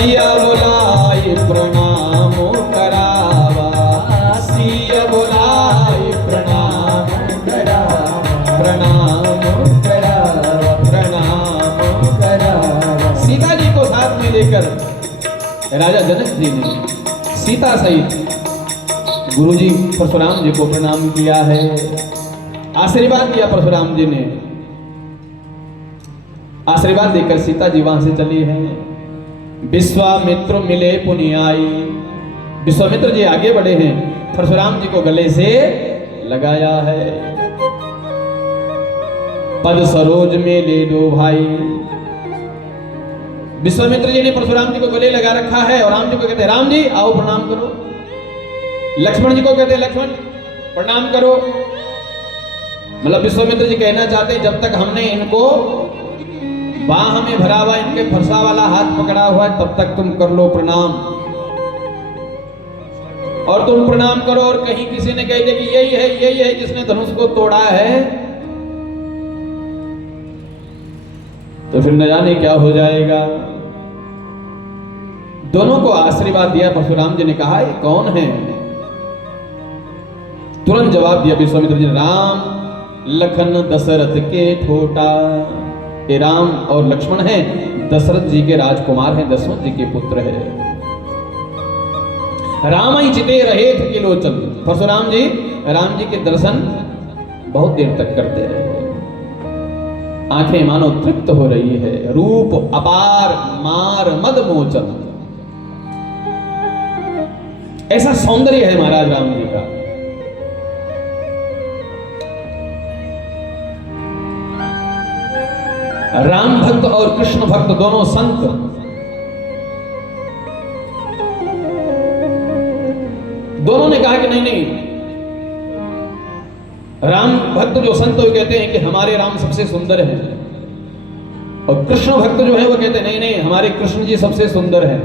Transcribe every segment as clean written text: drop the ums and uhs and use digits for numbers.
सिया बोलाई प्रणाम करावा, सिया बोलाई प्रणाम करावा, प्रणाम करावा, प्रणाम करावा। सीता जी को साथ में लेकर राजा जनक जी ने सीता सहित गुरुजी परशुराम जी को प्रणाम किया है, आशीर्वाद दिया। परशुराम जी ने आशीर्वाद देकर सीता जी वहां से चली हैं। विश्वामित्र मिले पुनियाई, विश्वामित्र जी आगे बढ़े हैं, परशुराम जी को गले से लगाया है। पद सरोज में ले दो भाई, विश्वामित्र जी ने परशुराम जी को गले लगा रखा है और राम जी को कहते हैं राम जी आओ प्रणाम करो। लक्ष्मण जी को कहते हैं लक्ष्मण प्रणाम करो। मतलब विश्वामित्र जी कहना चाहते हैं जब तक हमने इनको बाह में भरा हुआ, इनके फरसा वाला हाथ पकड़ा हुआ है, तब तक तुम कर लो प्रणाम। और तुम प्रणाम करो और कहीं किसी ने कह दिया कि यही है जिसने धनुष को तोड़ा है, तो फिर न जाने क्या हो जाएगा। दोनों को आशीर्वाद दिया। परशुराम जी ने कहा ये कौन है? तुरंत जवाब दिया विश्वामित्र जी, राम लखन दशरथ के ठोटा। ये राम और लक्ष्मण हैं, दशरथ जी के राजकुमार हैं, दशरथ जी के पुत्र हैं। राम ही चिते रहे थे कि लोचन। परशुराम जी राम जी के दर्शन बहुत देर तक करते रहे, आंखें मानो तृप्त हो रही है। रूप अपार मार मद मोचन, ऐसा सौंदर्य है महाराज राम जी का। राम भक्त और कृष्ण भक्त दोनों संत दोनों ने कहा कि नहीं, राम भक्त जो संत वो कहते हैं कि हमारे राम सबसे सुंदर है, और कृष्ण भक्त जो है वो कहते हैं नहीं हमारे कृष्ण जी सबसे सुंदर है।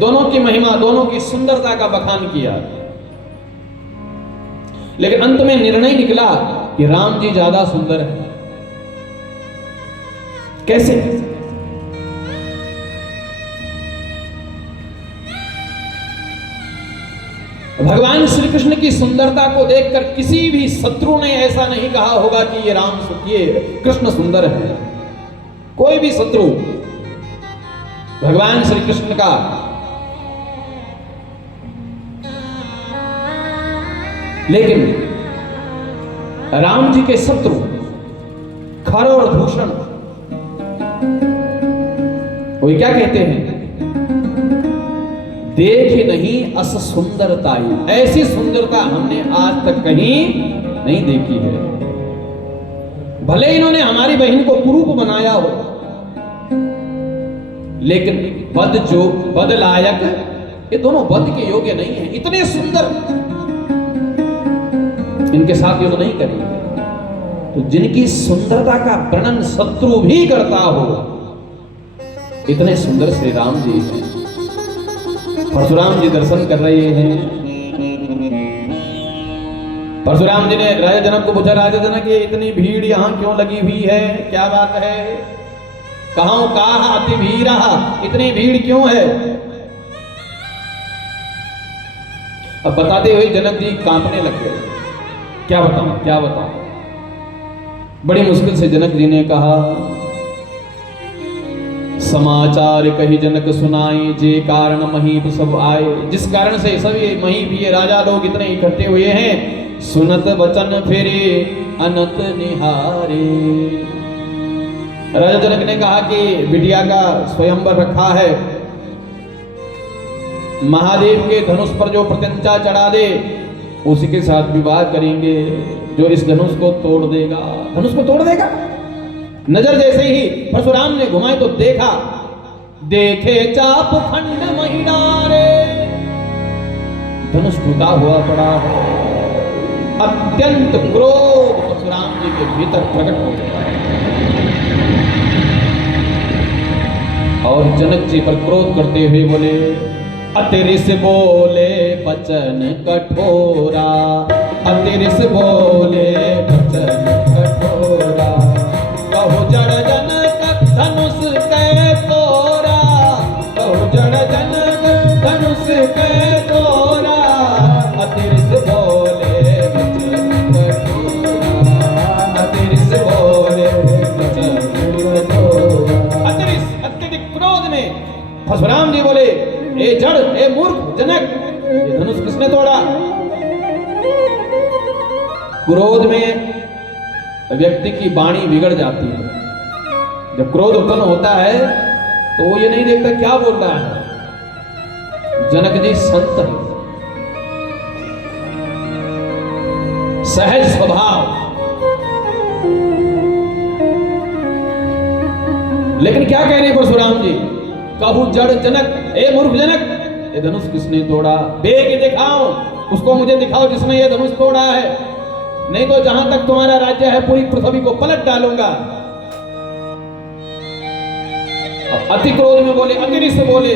दोनों की महिमा, दोनों की सुंदरता का बखान किया, लेकिन अंत में निर्णय निकला कि राम जी ज्यादा सुंदर है। कैसे? भगवान श्री कृष्ण की सुंदरता को देखकर किसी भी शत्रु ने ऐसा नहीं कहा होगा कि ये कृष्ण सुंदर है। कोई भी शत्रु भगवान श्री कृष्ण का लेकिन राम जी के शत्रु खर और दूषण वो क्या कहते हैं? देख नहीं अस सुंदरताई, ऐसी सुंदरता हमने आज तक कहीं नहीं देखी है। भले इन्होंने हमारी बहन को कुरूप बनाया हो, लेकिन बद लायक ये दोनों बद के योग्य नहीं है। इतने सुंदर इनके साथ युद्ध नहीं करेंगे। तो जिनकी सुंदरता का वर्णन शत्रु भी करता हो, इतने सुंदर श्री राम जी हैं। परशुराम जी दर्शन कर रहे हैं। परशुराम जी ने राजा जनक को पूछा, राजा जनक ये इतनी भीड़ यहाँ क्यों लगी हुई है, क्या बात है? कहा अति भीड़, इतनी भीड़ क्यों है? अब बताते हुए जनक जी कांपने लग गए। क्या बताऊं? बड़ी मुश्किल से जनक जी ने कहा, समाचार कही जनक सुनाई, जे कारण महीप सब आए। जिस कारण से सभी महीप ये राजा लोग इतने इकट्ठे हुए हैं, सुनत वचन फिरे अनंत निहारे। राजा जनक ने कहा कि बिटिया का स्वयंवर रखा है, महादेव के धनुष पर जो प्रत्यंचा चढ़ा दे उसी के साथ विवाह करेंगे, जो इस धनुष को तोड़ देगा। धनुष को तोड़ देगा। नजर जैसे ही परशुराम ने घुमाई तो देखा, देखे चाप खंड महिनारे, धनुष टूटा हुआ पड़ा है। अत्यंत क्रोध परशुराम जी के भीतर प्रकट हो गया और जनक जी पर क्रोध करते हुए बोले, अतिरिस बोले बचन कठोरा, अतिरिस बोले बचन कठोरा, कहु जड़ जनक धनुष कै तोरा, कहु जड़ जनक धनुष कै तोरा, अतिरिस बोले बचन कठोरा, अतिरिस बोले बचन कठोरा। अतिरिस अत्यधिक क्रोध में परशुराम जी बोले, ए जड़, ए मूर्ख जनक, ये धनुष किसने तोड़ा? क्रोध में व्यक्ति की वाणी बिगड़ जाती है। जब क्रोध उत्पन्न होता है तो वो ये नहीं देखता क्या बोल रहा है। जनक जी संत है, सहज स्वभाव, लेकिन क्या कह रहे परशुराम जी? कहू जड़ जनक, ए मूर्ख जनक, ये धनुष किसने तोड़ा? बेग दिखाओ, उसको मुझे दिखाओ जिसने ये धनुष तोड़ा है, नहीं तो जहां तक तुम्हारा राज्य है पूरी पृथ्वी को पलट डालूंगा। अति क्रोध में बोले, अतिरिस से बोले,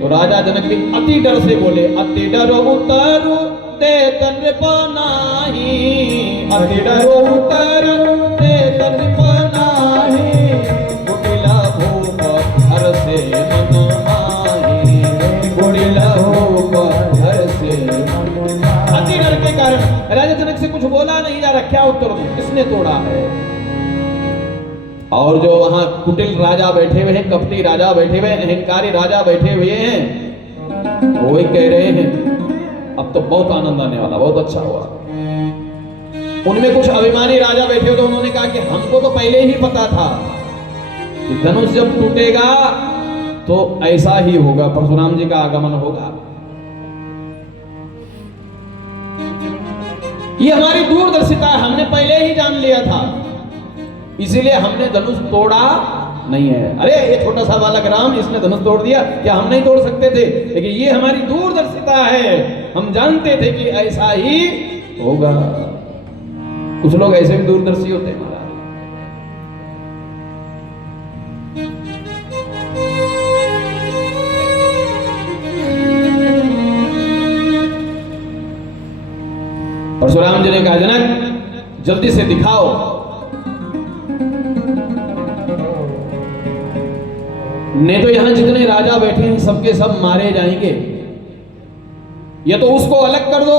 तो राजा जनक भी अति डर से बोले, अति डरो उतर दे नृप नाही, अति डरो उतर दे नृप नाही, कुटिला भूप हर से मन माही, कुटिला भूप हर से मन माही। अति डर के कारण राजा जनक से कुछ बोला नहीं जा रहा, क्या उत्तर दूं, किसने तोड़ा है? और जो वहां कुटिल राजा बैठे हुए हैं, कपटी राजा बैठे हुए हैं, अहंकारी राजा बैठे हुए हैं, वो ही कह रहे हैं अब तो बहुत आनंद आने वाला, बहुत अच्छा हुआ। उनमें कुछ अभिमानी राजा बैठे हुए, तो उन्होंने कहा कि हमको तो पहले ही पता था कि धनुष जब टूटेगा तो ऐसा ही होगा, परशुराम जी का आगमन होगा। ये हमारी दूरदर्शिता है, हमने पहले ही जान लिया था, इसीलिए हमने धनुष तोड़ा नहीं है। अरे ये छोटा सा बालक राम, इसने धनुष तोड़ दिया, क्या हम नहीं तोड़ सकते थे? लेकिन ये हमारी दूरदर्शिता है, हम जानते थे कि ऐसा ही होगा। कुछ लोग ऐसे भी दूरदर्शी होते हैं। परशुराम जी ने कहा, जनक जल्दी से दिखाओ। नहीं तो यहां जितने राजा बैठे हैं सबके सब मारे जाएंगे। या तो उसको अलग कर दो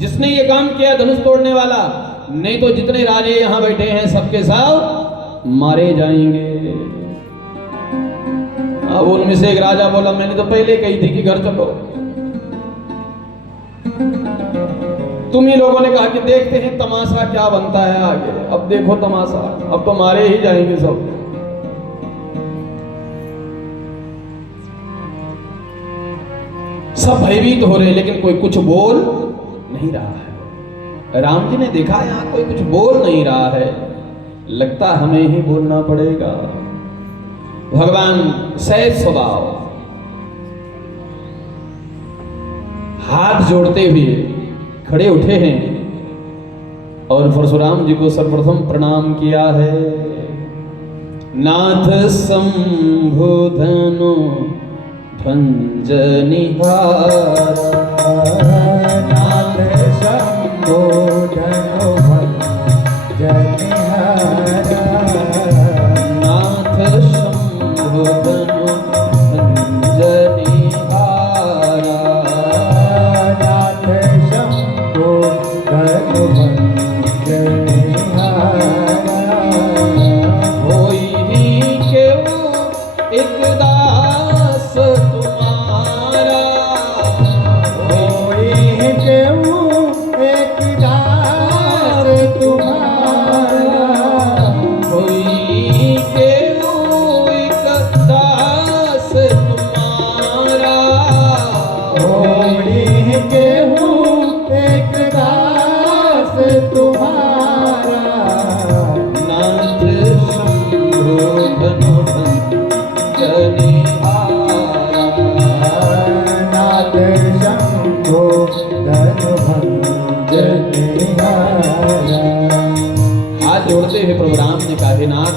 जिसने ये काम किया, धनुष तोड़ने वाला, नहीं तो जितने राजे यहां बैठे हैं सबके सब मारे जाएंगे। अब उनमें से एक राजा बोला, मैंने तो पहले कही थी कि घर चलो। तुम ही लोगों ने कहा कि देखते हैं तमाशा क्या बनता है आगे। अब देखो तमाशा, अब तो मारे ही जाएंगे सब। सब भयभीत हो रहे हैं, लेकिन कोई कुछ बोल नहीं रहा है। राम जी ने देखा यहां कोई कुछ बोल नहीं रहा है, लगता हमें ही बोलना पड़ेगा। भगवान सहज स्वभाव, हाथ जोड़ते हुए खड़े उठे हैं और परशुराम जी को सर्वप्रथम प्रणाम किया है। नाथ शंभु धनु भंजनिहार, नाथ शंभु धनु भंजनिहार, नाथ शंभु धनु भंजनिहार, नाथ शंभु धनु भंजनिहार। होई ही केहू एक दास तुम्हारा, होई केहू एक दास तुम्हारा, होई केहू एक दास तुम्हारा, होई केहू एक दास तुम्हारा। नाथ शंभु धनु भंजनिहार, नाथ शंभु धनु भंजनिहार। हाथ जोड़ते हुए प्रभु राम ने कहा, हे नाथ,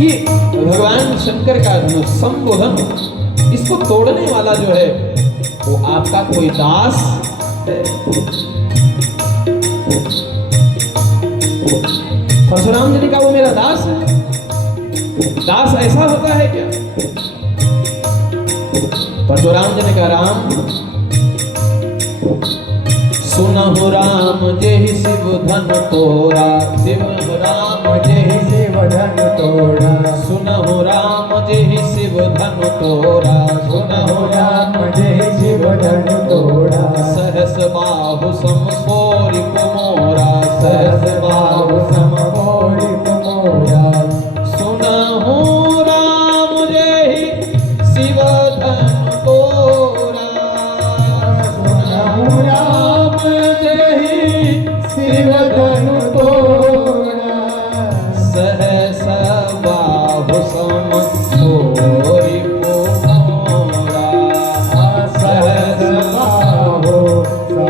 ये भगवान शंकर शंकर का धनुष संबोधन, इसको तोड़ने वाला जो है वो आपका कोई दास है। परशुराम जी ने कहा वो मेरा दास है। दास ऐसा होता है क्या? परशुराम जी ने कहा राम सुनहु राम जेहि शिव धन तोरा, शिव राम जेहि शिव धन तोड़ा, सुनहु राम जेहि शिव धन तोरा, सुनहु राम जय शिव धन तोड़ा, सहस बाहु सम सोरि कुमोरा, सहस बाहु सम मोरि कुमोरा, सुनहु राम जेहि शिव धन तोरा, सुनहु राम जय शिव धन तोड़ा, सहस बाहु सम सोरि कुमोरा, सहस बाहु सम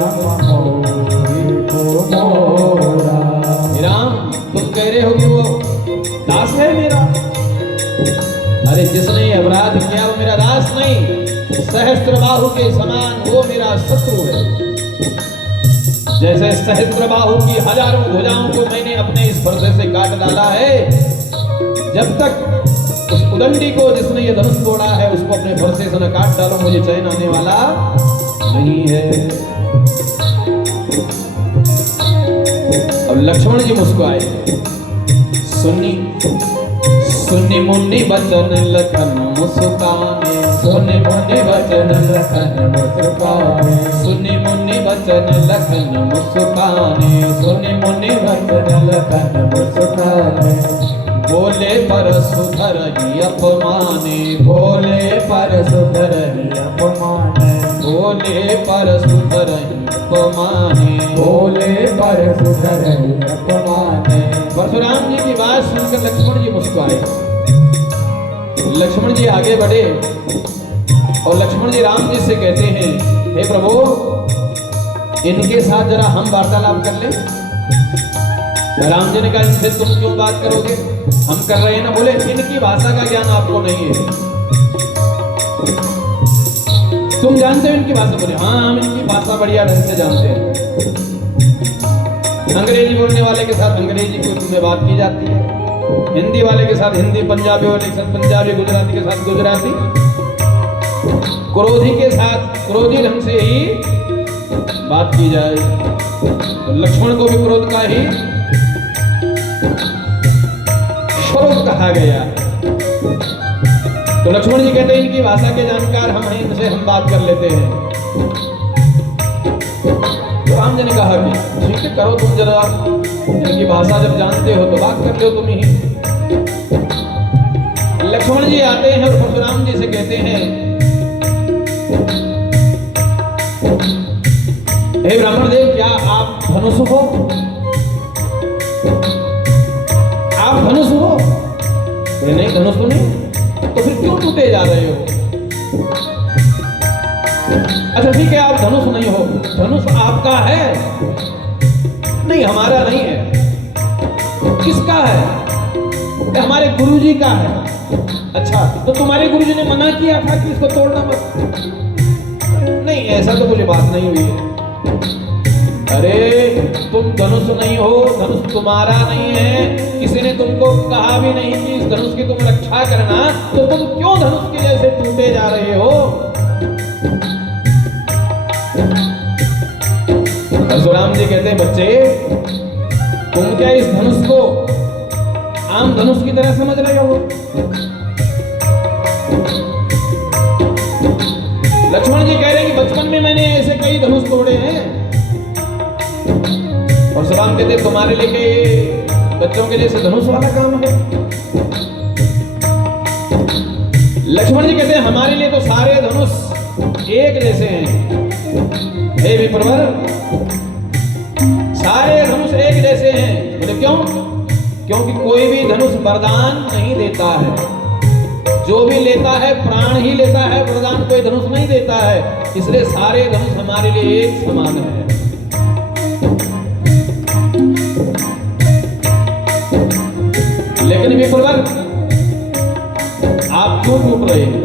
मोरि कुमोरा। राम तुम कह रहे हो कि वो दास है मेरा? अरे जिसने ये अपराध किया वो मेरा दास नहीं, सहस्त्र बाहु के समान वो मेरा शत्रु है। जैसे सहस्त्र बाहु की हजारों भुजाओं को मैंने अपने इस फरसे से काट डाला है, जब तक उस उदंडी को जिसने ये धनुष तोड़ा है उसको अपने फरसे से न काट डालो, मुझे चैन आने वाला नहीं है। अब लक्ष्मण जी मुस्कुराए, सुनी मुनि बचन लखन मुस्काने, सुनी मुनि बचन लखन मुस्काने, सुनी मुनि बचन लखन मुस्काने, सुनी मुनि बचन लखन मुस्काने, बोले पर सुधर ही अपमाने, बोले पर सुधर ही अपमाने, बोले पर सुधर ही अपमाने, बोले पर सुधर अपमाने। परशुराम जी की बात सुनकर लक्ष्मण जी मुस्कुराए। लक्ष्मण जी आगे बढ़े और लक्ष्मण जी राम जी से कहते हैं, हे प्रभु इनके साथ जरा हम वार्तालाप कर लें। राम जी ने कहा इनसे तुम क्यों बात करोगे, हम कर रहे हैं ना। बोले इनकी भाषा का ज्ञान आपको नहीं है, तुम जानते हो इनकी भाषा? बोले हाँ हम इनकी भाषा बढ़िया ढंग से जानते हैं। अंग्रेजी बोलने वाले के साथ अंग्रेजी में बात की जाती है, हिंदी वाले के साथ हिंदी, पंजाबी वाले के साथ पंजाबी, गुजराती के साथ गुजराती, क्रोधी के साथ क्रोधी ढंग से ही बात की जाए। तो लक्ष्मण को भी क्रोध का ही स्वरूप कहा गया। तो लक्ष्मण जी कहते हैं इनकी भाषा के जानकार हम हैं, इनसे हम बात कर लेते हैं। तो राम जी ने कहा कि ठीक है करो तुम, जरा इनकी भाषा जब जानते हो तो बात कर लो तुम ही। लक्ष्मण जी आते हैं और परशुराम जी से कहते हैं, हे ब्राह्मण देव क्या आप धनुष हो? आप धनुष हो? नहीं धनुष तो नहीं, तो फिर क्यों टूटे जा रहे हो? अच्छा ठीक है आप धनुष नहीं हो, धनुष आपका है? नहीं हमारा नहीं है। किसका है? हमारे गुरुजी का है। अच्छा तो तुम्हारे गुरुजी ने मना किया था कि इसको तोड़ना मत? नहीं ऐसा तो मुझे बात नहीं हुई है। अरे तुम धनुष नहीं हो, धनुष तुम्हारा नहीं है, किसी ने तुमको कहा भी नहीं कि इस धनुष की तुम रक्षा करना, तो तुम क्यों धनुष के जैसे टूटे जा रहे हो? परशुराम जी कहते हैं बच्चे तुम क्या इस धनुष को आम धनुष की तरह समझ रहे हो? लक्ष्मण जी कह रहे हैं कि बचपन में मैंने ऐसे कई धनुष तोड़े हैं। परशुराम कहते तुम्हारे लिए बच्चों के जैसे धनुष वाला काम है। लक्ष्मण जी कहते हैं हमारे लिए तो सारे धनुष एक जैसे हैं। हे विप्रवर सारे धनुष एक जैसे हैं। बोले क्यों? क्योंकि कोई भी धनुष वरदान नहीं देता है, जो भी लेता है प्राण ही लेता है, वरदान कोई धनुष नहीं देता है। इसलिए सारे धनुष हमारे लिए एक समान है। लेकिन विप्रवर आप क्यों टूट रहे हैं?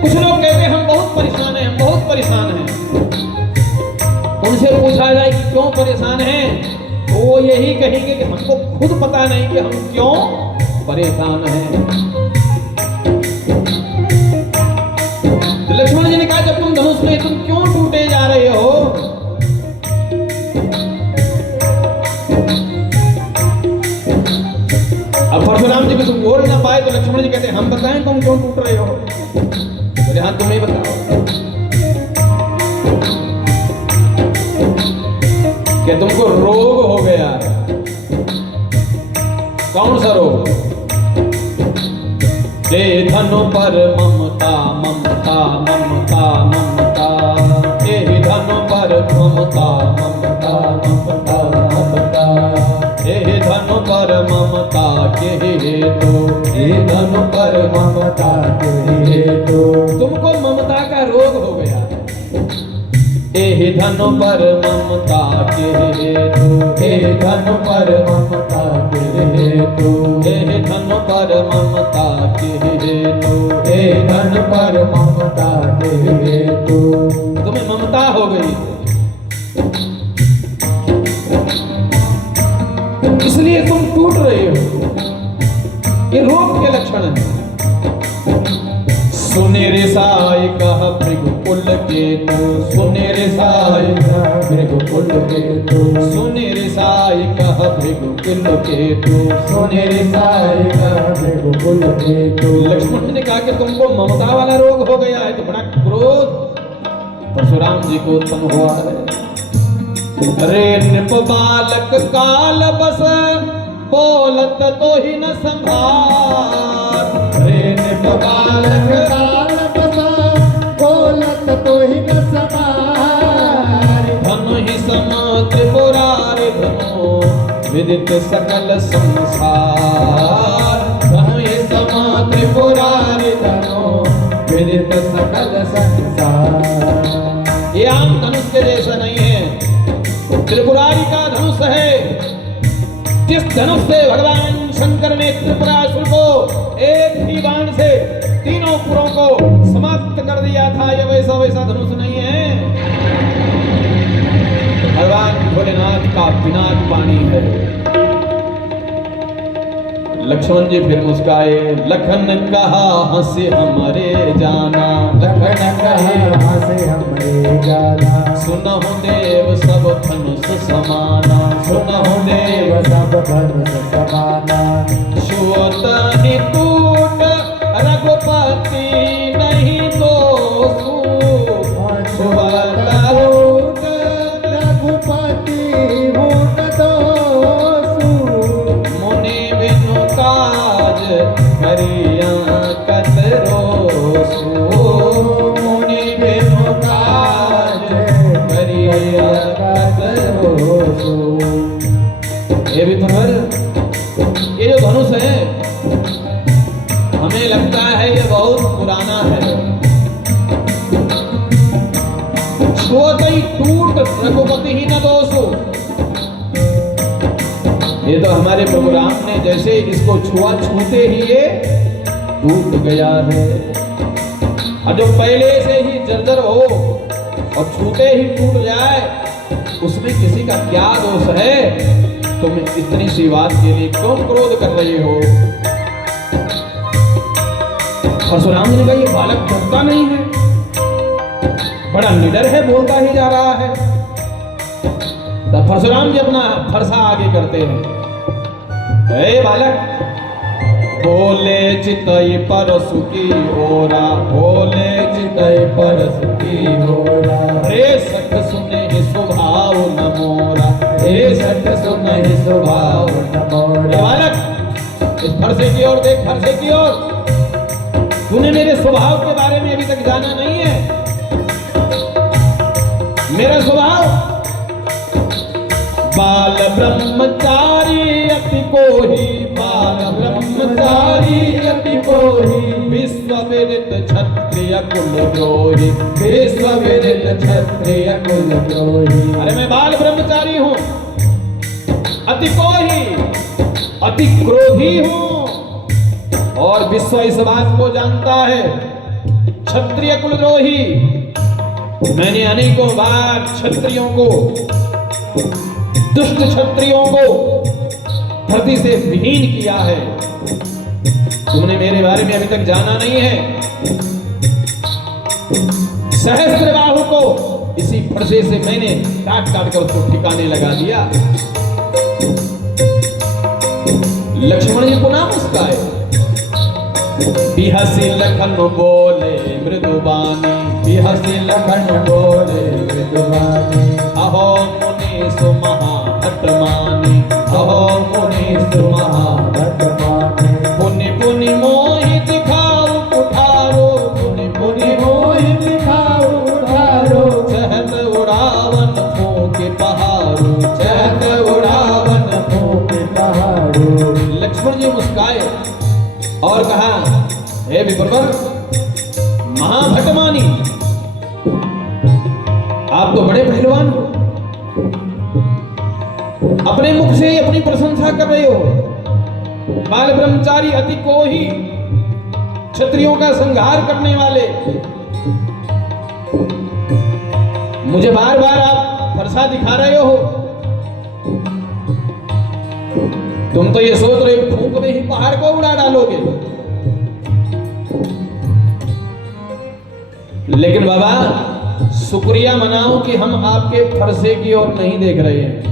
कुछ लोग कहते हैं हम बहुत परेशान हैं, हम बहुत परेशान हैं। उनसे पूछा जाए कि क्यों परेशान हैं, तो वो यही कहेंगे कि हमको खुद पता नहीं कि हम क्यों परेशान हैं। तो लक्ष्मण जी ने कहा जब तुम धनुष में तुम क्यों टूटे जा रहे हो? अब परशुराम जी को तुम बोल ना पाए तो लक्ष्मण जी कहते हैं हम बताएं तुम क्यों टूट रहे हो? बोले हाँ तुम ही बताओ। क्या तुमको रोग हो गया? कौन सा रोग? हे धनु पर ममता ममता ममता ममता, हे धनु पर ममता ममता ममता ममता, हे धनु पर ममता के हेतु, हे धनु पर ममता के हेतु। तुमको ममता का रोग हो गया। हे धनु पर ममता के हेतु, हे धनु पर ममता के हेतु, हे धनु पर ममता के हेतु, हे धनु पर ममता के हेतु। तुम्हें ममता हो गई इसलिए तुम टूट रहे हो। ये रोग के लक्षण है। सुनेरे साई कह भृगुकुल केतु, सुनेरे साई कह भृगुकुल केतु, सुनेरे साई कह भृगुकुल केतु, सुनेरे साई कह भृगुकुल केतु। लक्ष्मण ने कहा कि तुमको ममता वाला रोग हो गया है, तो बड़ा क्रोध परशुराम जी को उत्पन्न हुआ है। रे नृप बालक काल बस, बोलत तो ही न संभार। रे नृप बालक काल बस, बोलत तो ही न संभार। धनु ही सम त्रिपुरारि धनु, विदित सकल संसार। धनु ही सम त्रिपुरारि धनु, विदित सकल संसार। ये आम धनुष के जैसा नहीं है, त्रिपुरारी का धनुष है। जिस धनुष से भगवान शंकर ने त्रिपुरासुर को एक ही बाण से तीनों पुरों को समाप्त कर दिया था, यह वैसा वैसा धनुष नहीं है। भगवान भोलेनाथ का पिनाक पानी है। लक्ष्मण जी फिर मुस्काए। लखन कहा हंसे हमरे जाना, लखन कहा हंसे हमरे जाना। सुनहु देव सब धनुष समाना, सुनहु देव सब धनुष समाना। छुअत नि टूट रघुपति नहीं दोषु, छुअत टूट रघुपति हुन दोषु। मुनि बिनु काज करिया कतरोसु, मुनि बिनु काज करिया कतरोसु। ये भी ये जो धनुष है हमें लगता है ये बहुत पुराना है। छुअतई टूट रघुपति ही न दोषु। ये तो हमारे प्रभु राम ने जैसे इसको छुआ, छूते ही ये टूट गया है। और जो पहले से ही जर्जर हो और छूते ही टूट जाए, उसमें किसी का क्या दोष है? तुम इतनी सी बात के लिए क्यों क्रोध कर रहे हो? परशुराम ने कहा ये बालक डरता नहीं है, बड़ा निडर है, बोलता ही जा रहा है। तो परशुराम जी अपना फरसा आगे करते हैं। हे बालक, बोले चितई परसु की ओरा, बोले चितई परसु की ओरा। रे सख सुने स्वभाव न मोरा, रे सख सुने स्वभाव न मोरा। बालक इस फरसे की ओर देख, फरसे की ओर। तूने मेरे स्वभाव के बारे में अभी तक जाना नहीं है। मेरा स्वभाव बाल ब्रह्मचारी अति कोहि, बाल ब्रह्मचारी अति कोहि। विश्व विदित क्षत्रिय कुलद्रोही, विश्व विदित क्षत्रिय कुलद्रोही। अरे मैं बाल ब्रह्मचारी हूँ, अति कोही, अति क्रोधी हूं, और विश्व इस बात को जानता है। क्षत्रिय कुलद्रोही, मैंने अनेकों बार क्षत्रियों को, दुष्ट क्षत्रियों को धरती से विहीन किया है। तुमने मेरे बारे में अभी तक जाना नहीं है। सहस्त्रबाहु को इसी फरसे से मैंने काट काट कर उसको ठिकाने लगा दिया। लक्ष्मण जी पुनः मुस्काए। बिहसी लखन बोले मृदुबानी, बिहसी लखन बोले मृदुबानी। अहो मुनि सुमहाभटमानी, अहो मुनि सुमहाभटमानी। पुनि पुनि मोहि दिखाओ कुठारो, पुनि पुनि मोहि दिखाओ कुठारो। चहत उड़ावन फूंके पहाड़ो, चहत उड़ावन फूंके पहाड़ो। लक्ष्मण जी मुस्काए और कहा, हे विप्रवर, महाभटमानी, आप तो बड़े पहलवान हो, अपने मुख से ही अपनी प्रशंसा कर रहे हो। बाल ब्रह्मचारी, अति कोही, क्षत्रियों का संहार करने वाले, मुझे बार बार आप फरसा दिखा रहे हो। तुम तो ये सोच रहे हो फूंक में ही पहाड़ को उड़ा डालोगे। लेकिन बाबा, शुक्रिया मनाओ कि हम आपके फरसे की ओर नहीं देख रहे हैं।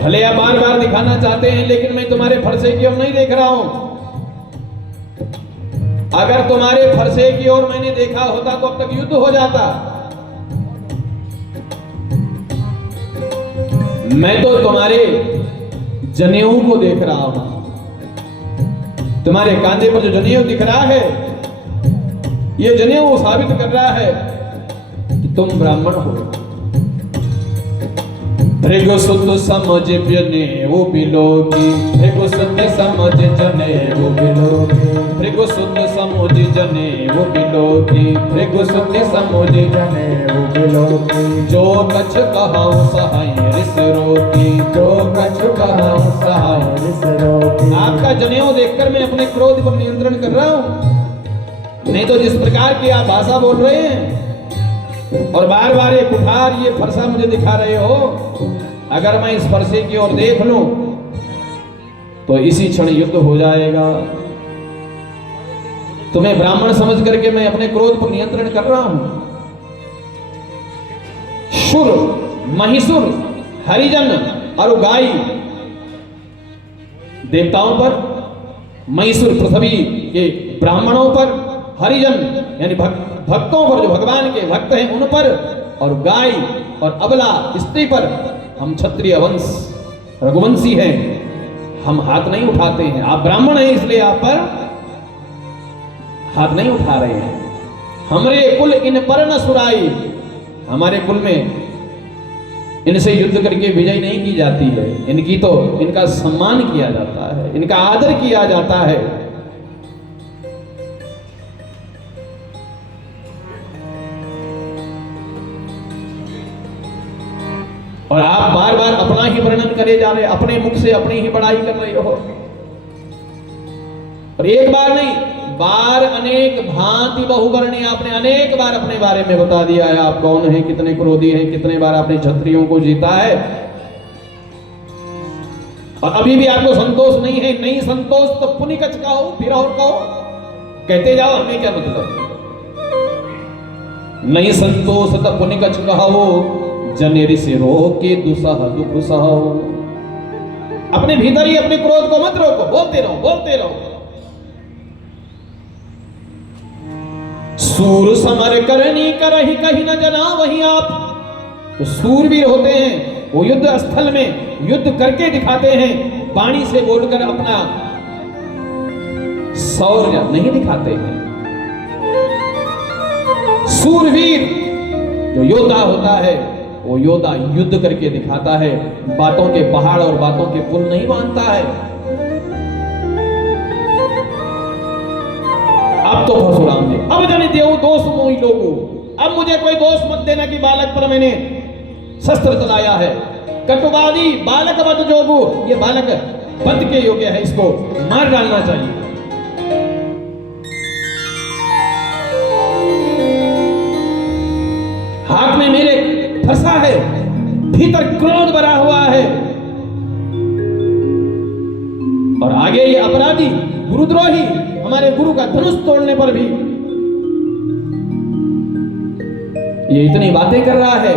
भले आप बार बार दिखाना चाहते हैं, लेकिन मैं तुम्हारे फरसे की ओर नहीं देख रहा हूं। अगर तुम्हारे फरसे की ओर मैंने देखा होता तो अब तक युद्ध हो जाता। मैं तो तुम्हारे जनेऊ को देख रहा हूं। तुम्हारे कांधे पर जो जनेऊ दिख रहा है, ये जनेऊ साबित कर रहा है कि तुम ब्राह्मण हो। भृगुसुत समझ जनेऊ बिलोगी, भृगुसुत समझ जनेऊ बिलोगी। भृगुसुत समझ जनेऊ बिलोगी, भृगुसुत समझ जनेऊ बिलोगी। जो कछ कहाऊं सहाय रिस रोगी, जो कछ कहाऊं सहाय रिस रोगी। आपका जनेऊ देखकर मैं अपने क्रोध पर नियंत्रण कर रहा हूं। नहीं तो जिस प्रकार की आप भाषा बोल रहे हैं और बार बार ये कुठार, ये फरसा मुझे दिखा रहे हो, अगर मैं इस फरसे की ओर देख लूं तो इसी क्षण युद्ध हो जाएगा। तुम्हें ब्राह्मण समझ करके मैं अपने क्रोध पर नियंत्रण कर रहा हूं। शुर, महिषुर, हरिजन और गाई देवताओं पर, महिषुर पृथ्वी के ब्राह्मणों पर, हरिजन यानी भक्तों पर, जो भगवान के भक्त हैं उन पर, और गाय और अबला स्त्री पर। हम क्षत्रिय वंश रघुवंशी हैं, हम हाथ नहीं उठाते हैं। आप ब्राह्मण हैं इसलिए आप पर हाथ नहीं उठा रहे हैं। हमरे कुल इन पर न सुराई, हमारे कुल में इनसे युद्ध करके विजय नहीं की जाती है। इनकी तो, इनका सम्मान किया जाता है, इनका आदर किया जाता है। और आप बार बार अपना ही वर्णन करे जा रहे, अपने मुख से अपनी ही बड़ाई कर रहे हो। और एक बार नहीं, बार अनेक भांति बहुवर्णी आपने अनेक बार अपने बारे में बता दिया है। आप कौन हैं, कितने क्रोधी हैं, कितने बार आपने क्षत्रियों को जीता है। और अभी भी आपको संतोष नहीं है। नहीं संतोष तो पुनिकच कहो, फिर और कहो, कहते जाओ, हमें क्या मतलब। नहीं संतोष तो पुनिकच कहो, जनेरी से रोके दुसह दुख सहो। अपने भीतर ही अपने क्रोध को मत रोको, बोलते रहो, बोलते रहो। सूर समर करनी करही कहीं न जना, वही आप तो सूरवीर होते हैं। वो युद्ध स्थल में युद्ध करके दिखाते हैं, वाणी से बोलकर अपना शौर्य नहीं दिखाते हैं। सूरवीर जो योद्धा होता है, वो योद्धा युद्ध करके दिखाता है, बातों के पहाड़ और बातों के पुल नहीं बांधता है। अब तो परशुराम जी, अब जाने देव दोष मोहि लोगो, अब मुझे कोई दोष मत देना कि बालक पर मैंने शस्त्र चलाया है। कटुवादी बालक वध जोगु, ये बालक वध के योग्य है, इसको मार डालना चाहिए। हाथ में मेरे फंसा है, भीतर क्रोध भरा हुआ है, और आगे ये अपराधी गुरुद्रोही हमारे गुरु का धनुष तोड़ने पर भी ये इतनी बातें कर रहा है।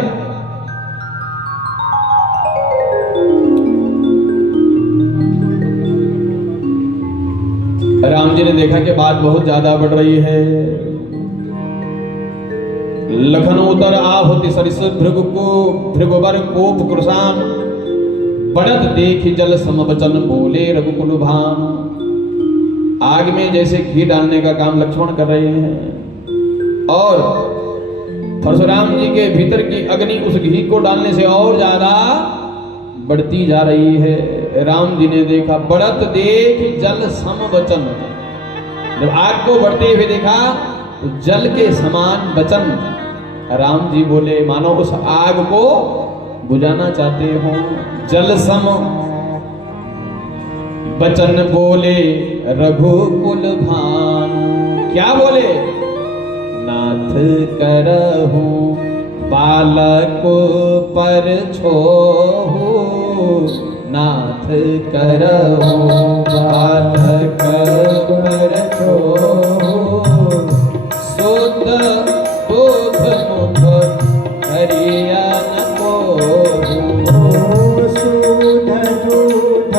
राम जी ने देखा कि बात बहुत ज्यादा बढ़ रही है। लखन उतर आहुति सरिस भृगु को भृगुबर कोप कृषाम, बढ़त देख जल समवचन बोले रघुकुल भाम। आग में जैसे घी डालने का काम लक्ष्मण कर रहे हैं, और परशुराम जी के भीतर की अग्नि उस घी को डालने से और ज्यादा बढ़ती जा रही है। राम जी ने देखा, बढ़त देख जल समवचन, जब आग को बढ़ते हुए देखा तो जल के समान वचन राम जी बोले, मानो उस आग को बुझाना चाहते हो। जल सम वचन बोले रघुकुल भानु, क्या बोले? नाथ करहु बालक पर छोहु, नाथ करहु बालक पर छोहु, शुद्ध बोध मुख हरिया न कोहु, शुद्ध दूध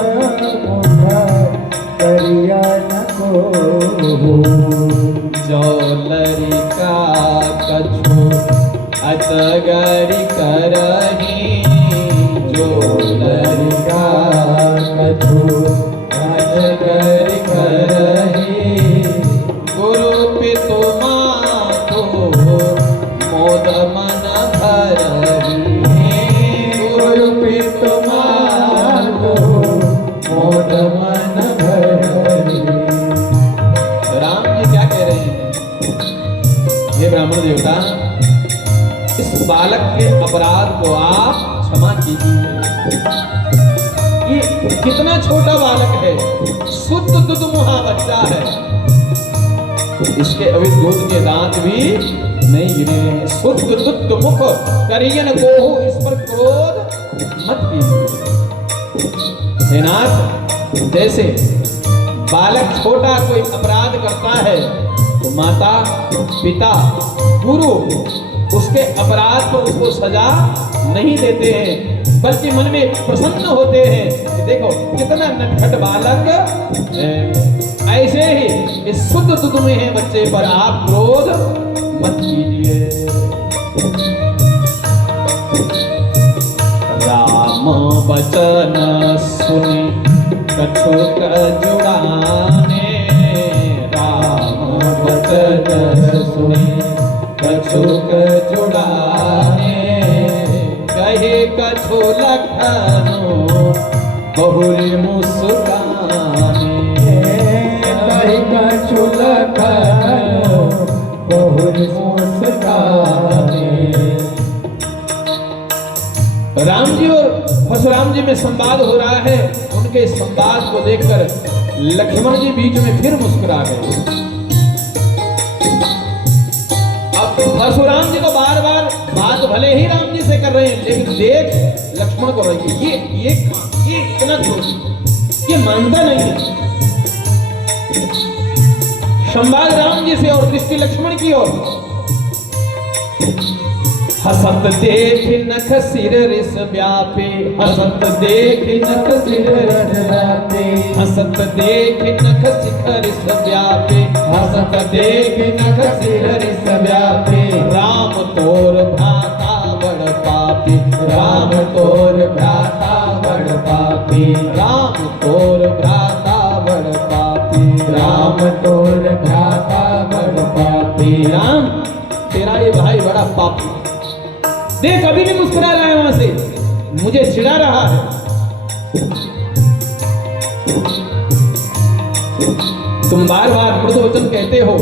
मुख करिया न कोहु, जौलरिका कछु अतगरि करहि, जौलरिका कछु अतगरि करहि, गुरु पितु मातु मोद मन भरहि, गुरु पितु मातु मोद मन भरहि। राम जी क्या कह रहे हैं? हे ब्राह्मण देवता, इस बालक के अपराध को आप क्षमा कीजिए। ये कितना छोटा बालक है, शुद्ध दुध मुहा बच्चा है, इसके अभी दूध के दांत भी नहीं गिरे हैं। शुद्ध दुध मुख करियन कोहु, इस पर क्रोध मत कीजिए। हे नाथ, जैसे बालक छोटा कोई अपराध करता है तो माता पिता गुरु उसके अपराध पर उसको सजा नहीं देते हैं, बल्कि मन में प्रसन्न होते हैं कि देखो कितना नटखट बालक है। ऐसे ही इस शुद्ध दुध में है बच्चे पर आप क्रोध मत कीजिए। राम वचन सुनी कछुक जुड़ाने, राम वचन सुनी कछुक जुड़ाने, कहे कछु लखनो बहुरी मुस्काने, कहे कछु लखनो बहुरी मुस्काने। राम जी और परशुराम जी में संवाद हो रहा है। उनके संवाद को देखकर लक्ष्मण जी बीच में फिर मुस्कुरा गए। अब परशुराम जी तो बार बार बात भले ही राम जी से कर रहे हैं, लेकिन देख लक्ष्मण को रही ये इतना छोटी, ये मानता नहीं है। संवाद राम जी से और दृष्टि लक्ष्मण की ओर। हसत देख नख सिर रिस व्यापे, हसत देख नख सिर रिस व्यापे, हसत देख नख शिखर रिस व्यापे, हसत देख नख सिर रिस व्यापे। राम तोर भ्राता बड़ पापी, राम तोर भ्राता बड़ पापी, राम तोर भ्राता बड़ पापी, राम तोर भ्राता बड़ पापी। राम तेरा ये भाई बड़ा पापी। देख अभी भी मुस्कुरा रहा है वहां से, मुझे चिढ़ा रहा है। तुम बार बार मृदु वचन कहते हो,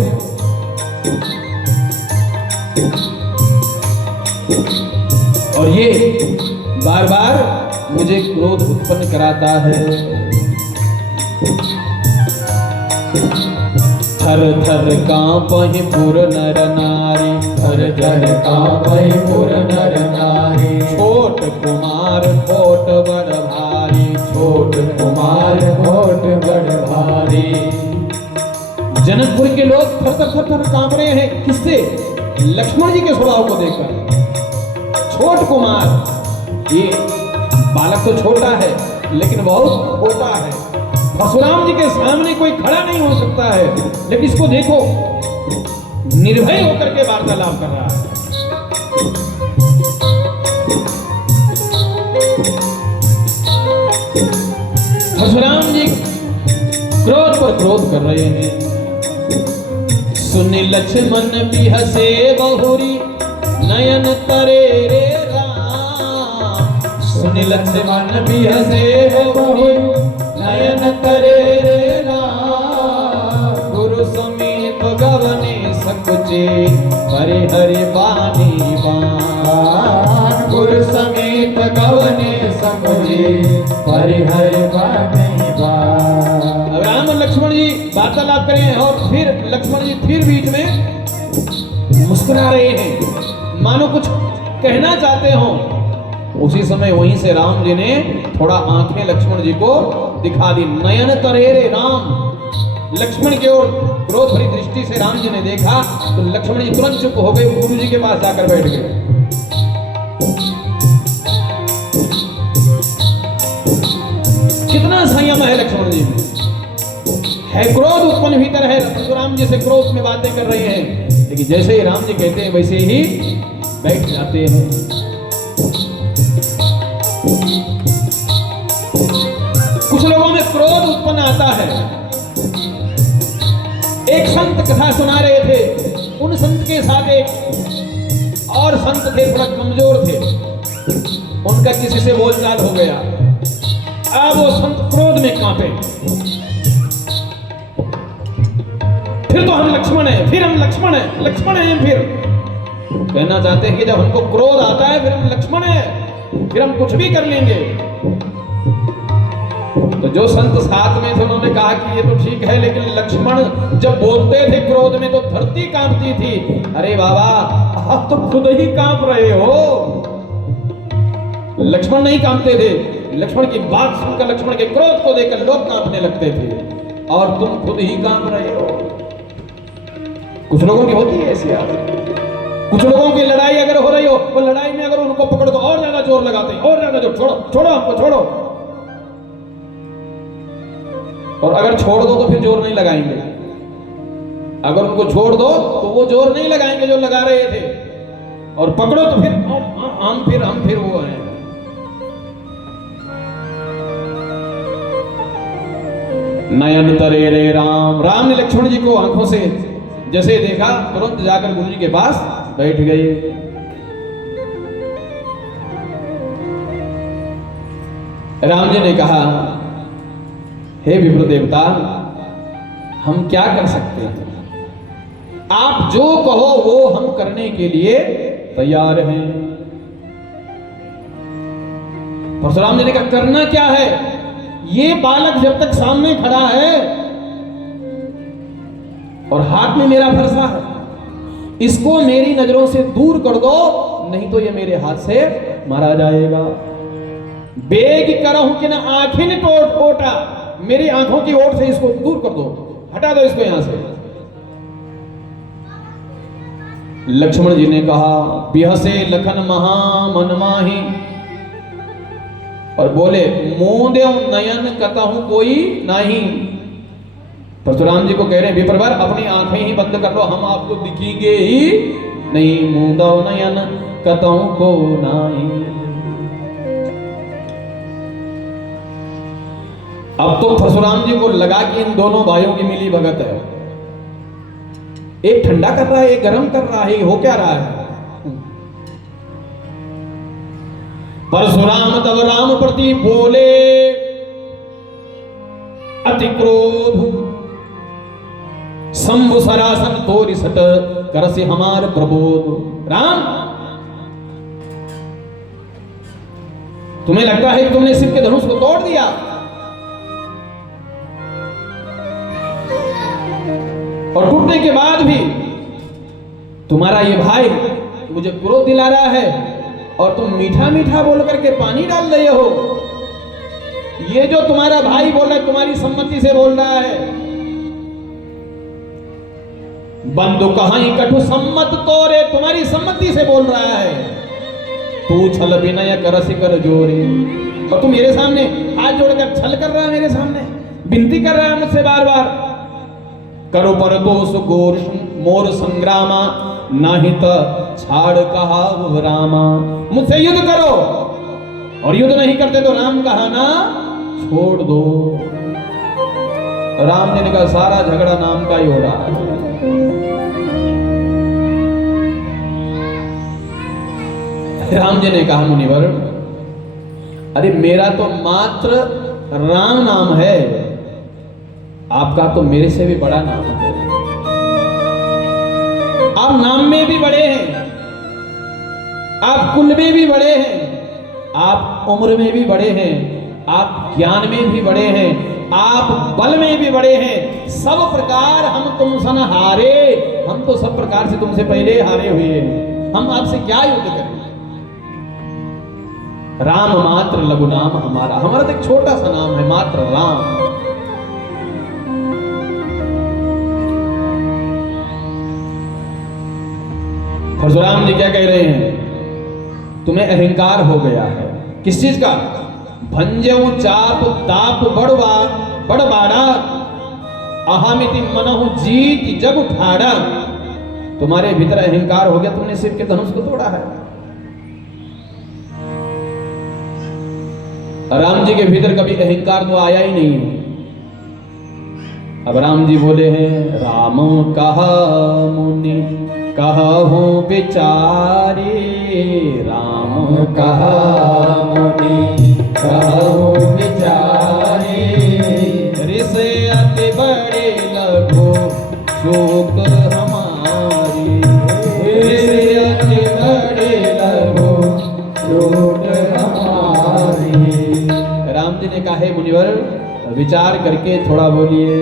और ये बार बार मुझे क्रोध उत्पन्न कराता है। थर थर कांपहि पुर नर नारी, थर थर कांपहि पुर नर नारी। छोट कुमार कोट बड़ भारी, छोट कुमार कोट बड़ भारी। जनकपुर के लोग थर थर थर थर कांप रहे हैं। किससे? लक्ष्मण जी के स्वभाव को देखकर। छोट कुमार, ये बालक तो छोटा है लेकिन बहुत छोटा है। परशुराम जी के सामने कोई खड़ा नहीं हो सकता है, लेकिन इसको देखो निर्भय होकर के वार्तालाप कर रहा है। परशुराम जी क्रोध पर क्रोध कर रहे हैं। सुनि लक्ष्मण बिहसे बहुरी, नयन तरे रे राम। सुनि लक्ष्मण बिहसे बहुरी, नयन तरे रे राम। गुरु समीप गवने सकुचे, परिहरि बानी बान। गुरु समीप गवने सकुचे, परिहरि बानी बान। अब राम और लक्ष्मण जी वार्तालाप करें और फिर लक्ष्मण जी फिर बीच में मुस्कुरा रहे हैं, मानो कुछ कहना चाहते हो। उसी समय वहीं से राम जी ने थोड़ा आंखें लक्ष्मण जी को दिखा दी। नयन तरे रे राम। लक्ष्मण की ओर क्रोध भरी दृष्टि से राम जी ने देखा तो लक्ष्मण जी तुरंत चुप हो गए, गुरु जी के पास जाकर बैठ गए। कितना संयम है लक्ष्मण जी में। है क्रोध उत्पन्न भीतर है, परशुराम जी से क्रोध में बातें कर रहे हैं, लेकिन जैसे ही राम जी कहते हैं वैसे ही बैठ जाते हैं। कुछ लोगों में क्रोध उत्पन्न आता है। एक संत कथा सुना रहे थे, उन संत के साथ एक और संत थे, थोड़ा कमजोर थे। उनका किसी से बोलचाल हो गया। अब वो संत क्रोध में कांपे। फिर तो हम लक्ष्मण हैं, फिर हम लक्ष्मण हैं, लक्ष्मण हैं फिर। कहना चाहते हैं कि जब हमको क्रोध आता है फिर हम लक्ष्मण हैं, फिर हम कुछ भी कर लेंगे। तो जो संत साथ में थे उन्होंने कहा कि ये तो ठीक है, लेकिन लक्ष्मण जब बोलते थे क्रोध में तो धरती कांपती थी। अरे बाबा, आप तो खुद ही कांप रहे हो। लक्ष्मण नहीं कांपते थे। लक्ष्मण की बात सुनकर, लक्ष्मण के क्रोध को देखकर लोग कांपने लगते थे, और तुम खुद ही कांप रहे हो। कुछ लोगों की होती है ऐसी आदत। कुछ लोगों की लड़ाई अगर हो रही हो तो लड़ाई में अगर उनको पकड़ो तो और ज्यादा जोर लगाते हैं, और ज्यादा जोर। छोड़ो छोड़ो हमको, छोड़ो। और अगर छोड़ दो तो फिर जोर नहीं लगाएंगे। अगर उनको छोड़ दो तो वो जोर नहीं लगाएंगे जो लगा रहे थे, और पकड़ो तो फिर हम फिर वो हैं। नयन तरे रे राम। राम ने लक्ष्मण जी को आंखों से जैसे देखा तुरंत जाकर गुरु जी के पास बैठ गए। राम जी ने कहा, हे विप्र देवता, हम क्या कर सकते हैं? आप जो कहो वो हम करने के लिए तैयार हैं। परशुराम जी ने कहा, करना क्या है? ये बालक जब तक सामने खड़ा है और हाथ में मेरा फरसा है, इसको मेरी नजरों से दूर कर दो, नहीं तो ये मेरे हाथ से मारा जाएगा। बेग करहूं कि ना आंखें टोट ओटा, मेरी आंखों की ओट से इसको दूर कर दो, हटा दो इसको यहां से। लक्ष्मण जी ने कहा, बिहसे लखन महा मन माही, और बोले, मोदेव नयन कतहु कोई नहीं। परशुराम जी को कह रहे हैं, विप्रवर अपनी आंखें ही बंद कर लो, हम आपको दिखेंगे ही नहीं। मोदेव नयन कतहु को नहीं। अब तो परशुराम जी को लगा कि इन दोनों भाइयों की मिली भगत है। एक ठंडा कर रहा है, एक गर्म कर रहा है, हो क्या रहा है? परशुराम तब राम प्रति बोले अति क्रोध, शंभु सरासन तोरि सट करसि हमार प्रबोध। राम, तुम्हें लगता है कि तुमने शिव के धनुष को तोड़ दिया, और टूटने के बाद भी तुम्हारा ये भाई मुझे क्रोध दिला रहा है और तुम मीठा मीठा बोल करके पानी डाल रहे हो। ये जो तुम्हारा भाई बोल रहा है तुम्हारी सम्मति से बोल रहा है। बंधु कहां कटु सम्मत तोरे, तुम्हारी सम्मति से बोल रहा है। तू छल विनय कर सिकर जोरे, और तुम मेरे सामने हाथ जोड़कर छल कर रहा है, मेरे सामने विनती कर रहा है मुझसे बार बार। करो पर दोष गोर मोर संग्रामा, नाहित छाड़ कहा रामा। मुझसे युद्ध करो, और युद्ध नहीं करते तो राम कहा ना छोड़ दो। राम जी ने कहा सारा झगड़ा नाम का ही हो रहा है। राम जी ने कहा मुनिवर, अरे मेरा तो मात्र राम नाम है, आपका तो मेरे से भी बड़ा नाम है। आप नाम में भी बड़े हैं, आप कुल में भी बड़े हैं, आप उम्र में भी बड़े हैं, आप ज्ञान में भी बड़े हैं, आप बल में भी बड़े हैं। सब प्रकार हम तुम सन हारे, हम तो सब प्रकार से तुमसे पहले हारे हुए हैं, हम आपसे क्या युद्ध करें। राम मात्र लघु नाम हमारा, हमारा तो एक छोटा सा नाम है, मात्र राम। परशुराम जी क्या कह रहे हैं, तुम्हें अहंकार हो गया है। किस चीज का? भंजऊ चाप ताप बड़बाड़ा, अहमिति मनहु जीत जग उठाड़ा। तुम्हारे भीतर अहंकार हो गया, तुमने शिव के धनुष को तोड़ा है। राम जी के भीतर कभी अहंकार तो आया ही नहीं है। अब राम जी बोले हैं, राम कहा मुनि कहूं विचारे, राम कहा मुनि कहूं विचारे। ऋषि अति बड़े लघु शोक हमारी, ऋषि अति बड़े लघु शोक हमारी। राम जी ने कहा है मुनिवर, विचार करके थोड़ा बोलिए।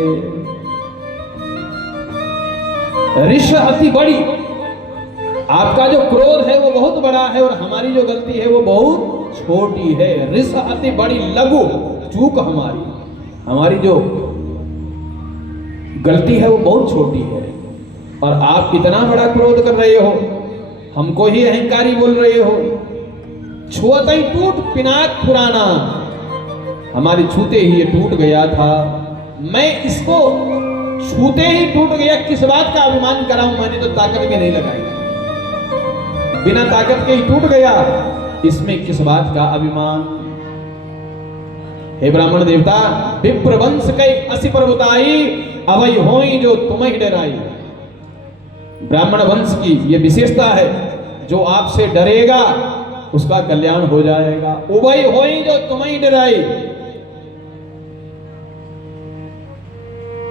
ऋषि अति बड़ी, आपका जो क्रोध है वो बहुत बड़ा है और हमारी जो गलती है वो बहुत छोटी है। ऋषि अति बड़ी लघु चूक हमारी, हमारी जो गलती है वो बहुत छोटी है, और आप इतना बड़ा क्रोध कर रहे हो, हमको ही अहंकारी बोल रहे हो। छुअत ही टूट पिनाक पुराना, हमारी छूते ही ये टूट गया था। मैं इसको छूते ही टूट गया, किस बात का अभिमान कराऊं, मैंने तो ताकत भी नहीं लगाई, बिना ताकत के ही टूट गया, इसमें किस बात का अभिमान। हे ब्राह्मण देवता, विप्र वंश कई असि पर्वताई, अवै होई जो तुम्हें डराई। ब्राह्मण वंश की ये विशेषता है, जो आपसे डरेगा उसका कल्याण हो जाएगा। उभय होई जो तुम्हें डराई,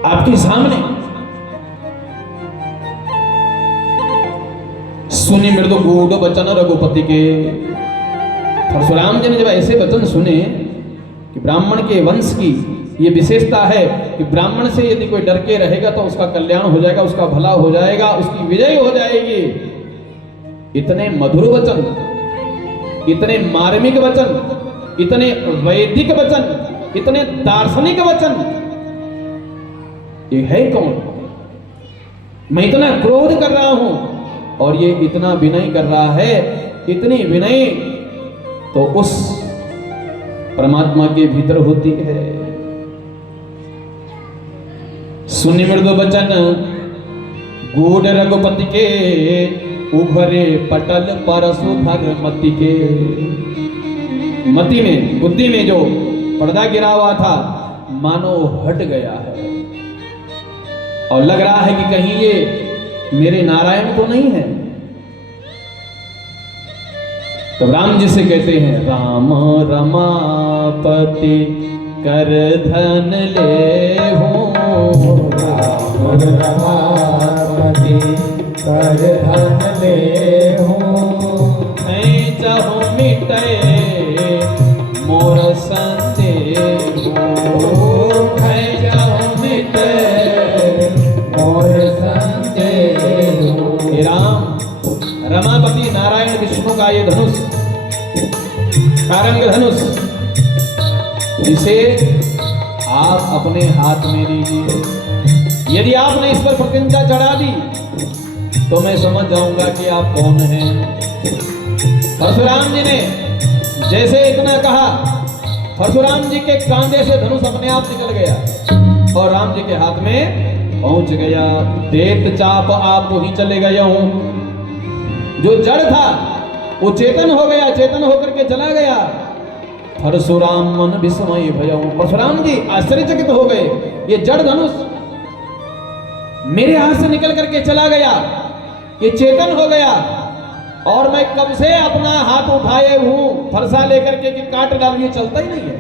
आपके सामने सुनी मृदु गूढ़ वचन रघुपति के। परशुराम जी ने जब ऐसे वचन सुने कि ब्राह्मण के वंश की ये विशेषता है कि ब्राह्मण से यदि कोई डर के रहेगा तो उसका कल्याण हो जाएगा, उसका भला हो जाएगा, उसकी विजय हो जाएगी। इतने मधुर वचन, इतने मार्मिक वचन, इतने वैदिक वचन, इतने दार्शनिक वचन, ये है कौन? मैं इतना क्रोध कर रहा हूं और ये इतना विनय कर रहा है। इतनी विनय तो उस परमात्मा के भीतर होती है। सुनि मृदु वचन गूढ़ रघुपति के, उभरे पटल परसु भर मति के। मति में, बुद्धि में जो पर्दा गिरा हुआ था मानो हट गया है, और लग रहा है कि कहीं ये मेरे नारायण तो नहीं है। तो राम जी से कहते हैं, राम रमापति कर धन ले हो, राम रमापति कर धन ले हो। मैं चाहूं मिटे ये धनुष, कारंग धनुष, इसे आप अपने हाथ में लीजिए। यदि आपने इस पर प्रतिज्ञा चढ़ा दी तो मैं समझ जाऊंगा कि आप कौन हैं। परशुराम जी ने जैसे इतना कहा, परशुराम जी के कांधे से धनुष अपने आप निकल गया और राम जी के हाथ में पहुंच गया। देत चाप आप ही चले गए हूं। जो जड़ था वो चेतन हो गया, चेतन होकर के चला गया। परशुराम मन विस्मय भयऊ, परशुराम जी आश्चर्यचकित हो गए। ये जड़ धनुष मेरे हाथ से निकल करके चला गया, ये चेतन हो गया और मैं कब से अपना हाथ उठाए हूं फरसा लेकर के कि काट डाल, ये चलता ही नहीं है।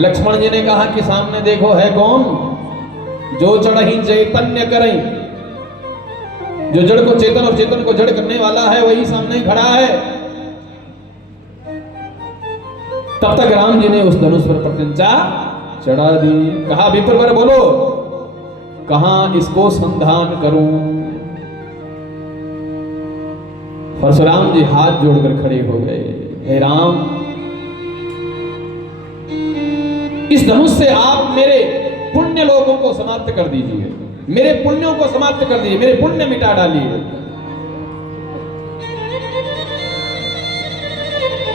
लक्ष्मण जी ने कहा कि सामने देखो है कौन, जो चढ़ही चैतन्य करई, जो जड़ को चेतन और चेतन को जड़ करने वाला है वही सामने खड़ा है। तब तक राम जी ने उस धनुष पर प्रतिज्ञा चढ़ा दी। कहा विप्रवर बोलो कहां इसको संधान करूं। परशुराम जी हाथ जोड़कर खड़े हो गए, हे राम, इस धनुष से आप मेरे पुण्य लोगों को समाप्त कर दीजिए, मेरे पुण्यों को समाप्त कर दीजिए, मेरे पुण्य मिटा डालिए।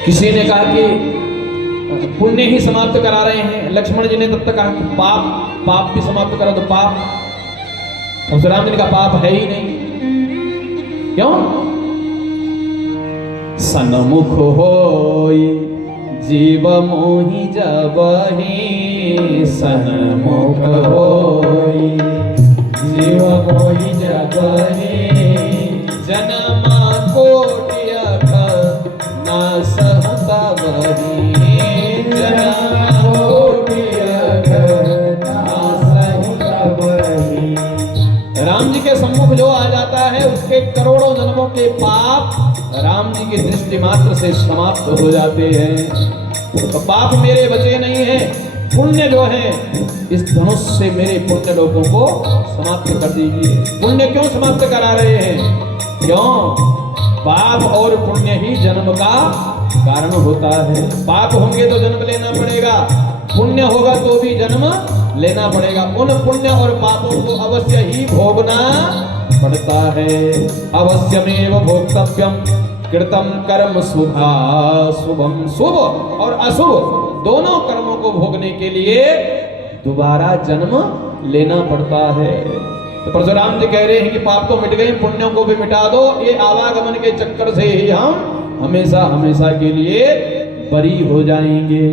किसी ने कहा कि पुण्य ही समाप्त करा रहे हैं। लक्ष्मण जी ने तब तक कहा कि पाप भी समाप्त करा दो। पाप, परशुराम जी ने कहा पाप है ही नहीं। क्यों? सन्मुख होई जीव मोहि जबहि, सन्मुख होई जीव मोहि जबहि, जनमा कोटि अख नासहु तबहि, जनमा कोटि अख नासहु तबहि। राम जी के सम्मुख जो आ जाता है उसके करोड़ों जन्मों के पाप राम जी की दृष्टि मात्र से समाप्त हो जाते हैं। तो पाप मेरे बचे नहीं हैं, पुण्य जो है इस धनुष से मेरे पुण्य लोगों को समाप्त कर दीजिए। पुण्य क्यों समाप्त करा रहे हैं? क्यों? पाप और पुण्य ही जन्म का कारण होता है। पाप होंगे तो जन्म लेना पड़ेगा, पुण्य होगा तो भी जन्म लेना पड़ेगा। उन पुण्य और पापों को अवश्य ही भोगना पड़ता है। अवश्यमेव भोक्तव्यम कृतम कर्म शुभा शुभम, शुभ और अशुभ दोनों कर्मों को भोगने के लिए दोबारा जन्म लेना पड़ता है। तो परशुराम जी कह रहे हैं कि पाप तो मिट गए, पुण्यों को भी मिटा दो। ये आवागमन के चक्कर से ही हम हमेशा हमेशा के लिए बरी हो जाएंगे।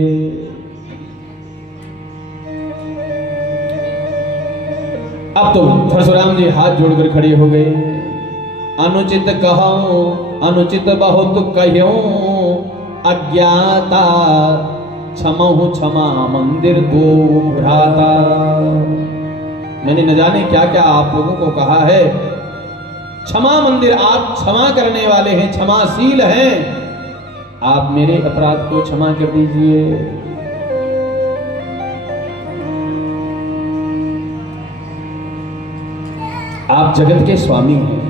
अब तो परशुराम जी हाथ जोड़कर खड़े हो गए। अनुचित कहूं अनुचित बहुत कह्यूं, अज्ञाता क्षमहु क्षमा मंदिर दो भ्राता। मैंने न जाने क्या क्या आप लोगों को कहा है। क्षमा मंदिर, आप क्षमा करने वाले हैं, क्षमाशील हैं, आप मेरे अपराध को क्षमा कर दीजिए। आप जगत के स्वामी हैं,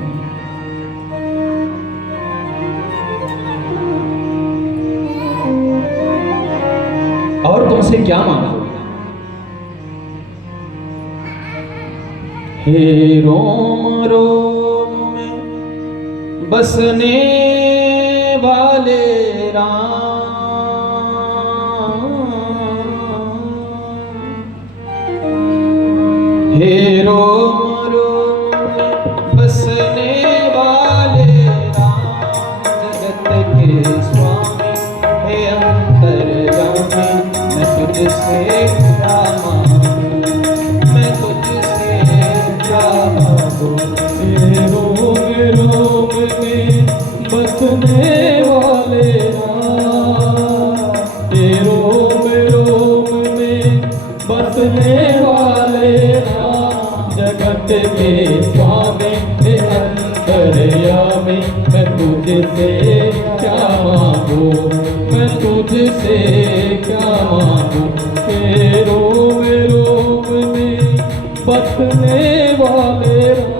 और तुमसे क्या मांगो। हे रोम रोम में बसने वाले राम, हे रोम रोम में बसने वाले राम, जगत के स्वामी हे अंतर्यामी, मैं तुझसे क्या मांगू, मैं तुझसे क्या मांगू। हे रोम रोम में बसने वाले राम, हे रोम रोम में बसने वाले राम, जगत के स्वामी हे अंतर्यामी, मैं तुझसे क्या मांगू, मैं तुझसे क्या मांगू। हे रोम रोम में बसने वाले राम।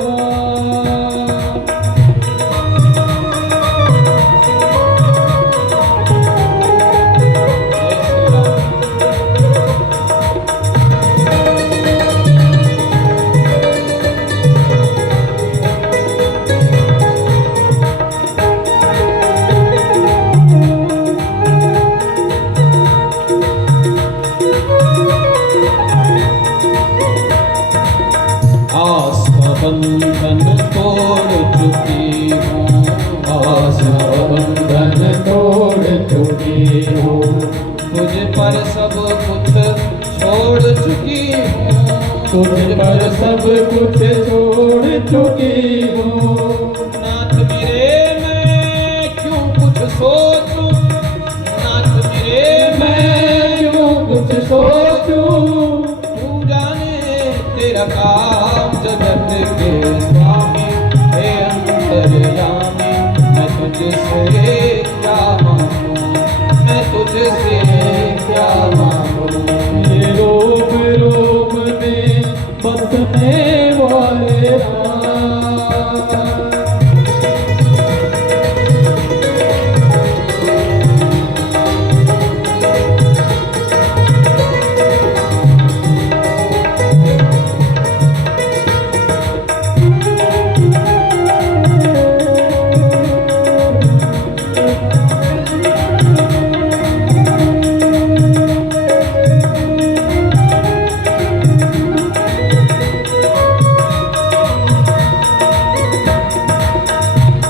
बंधन तोड़ चुकी हूँ, आशा बंधन तोड़ चुकी हूँ, तुझ पर सब कुछ छोड़ चुकी हूँ, तुझ पर सब कुछ छोड़ चुकी हूँ। नाथ मेरे मैं क्यों कुछ सोचूं, नाथ मेरे मैं क्यों कुछ सोचूं, तू जाने तेरा काम जगत के स्वामी, हे अंतर्यामी, मैं तुझसे क्या मांगूं, मैं तुझसे क्या मांगूं। ये रोम रोम में बसने वाले राम,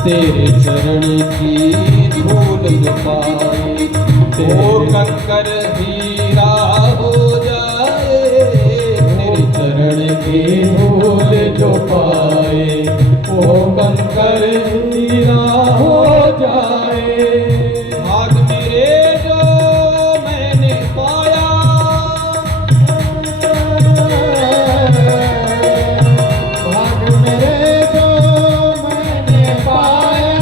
तेरे चरण की धूल जो पाए, वो कंकर हीरा हो जाए, तेरे चरण की धूल जो पाए, वो कंकर हीरा हो जाए। भाग मेरे जो मैंने पाया, भाग मेरे जो मैंने पाया,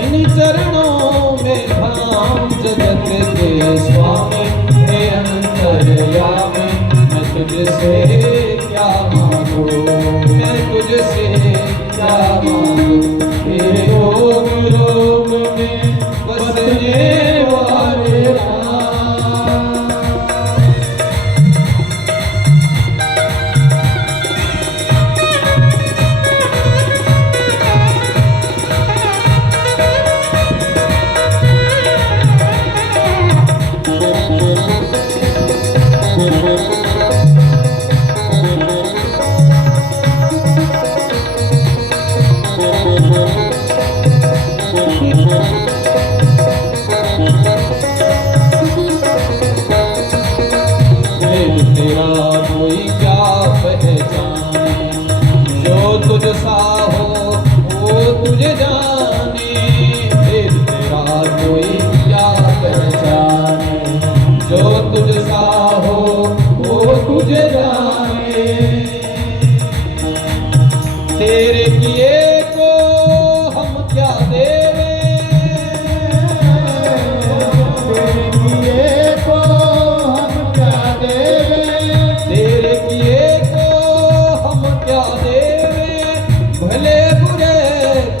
इन चरणों में धाम जगत के स्वामी, हे अंतर्यामी, मैं तुझसे क्या मांगू, मैं तुझसे क्या मांगू। हे रोग रोग में बसने वाले राम, तेरा कोई क्या पहचाने, जो तुझ सा हो वो तुझे जाने, फिर तेरा कोई क्या पहचाने, जो तुझ सा हो वो तुझे जाने। तेरे किए को हम क्या देवे, तेरे किए को हम क्या देवे, तेरे किए को हम क्या देवे, भले बुरे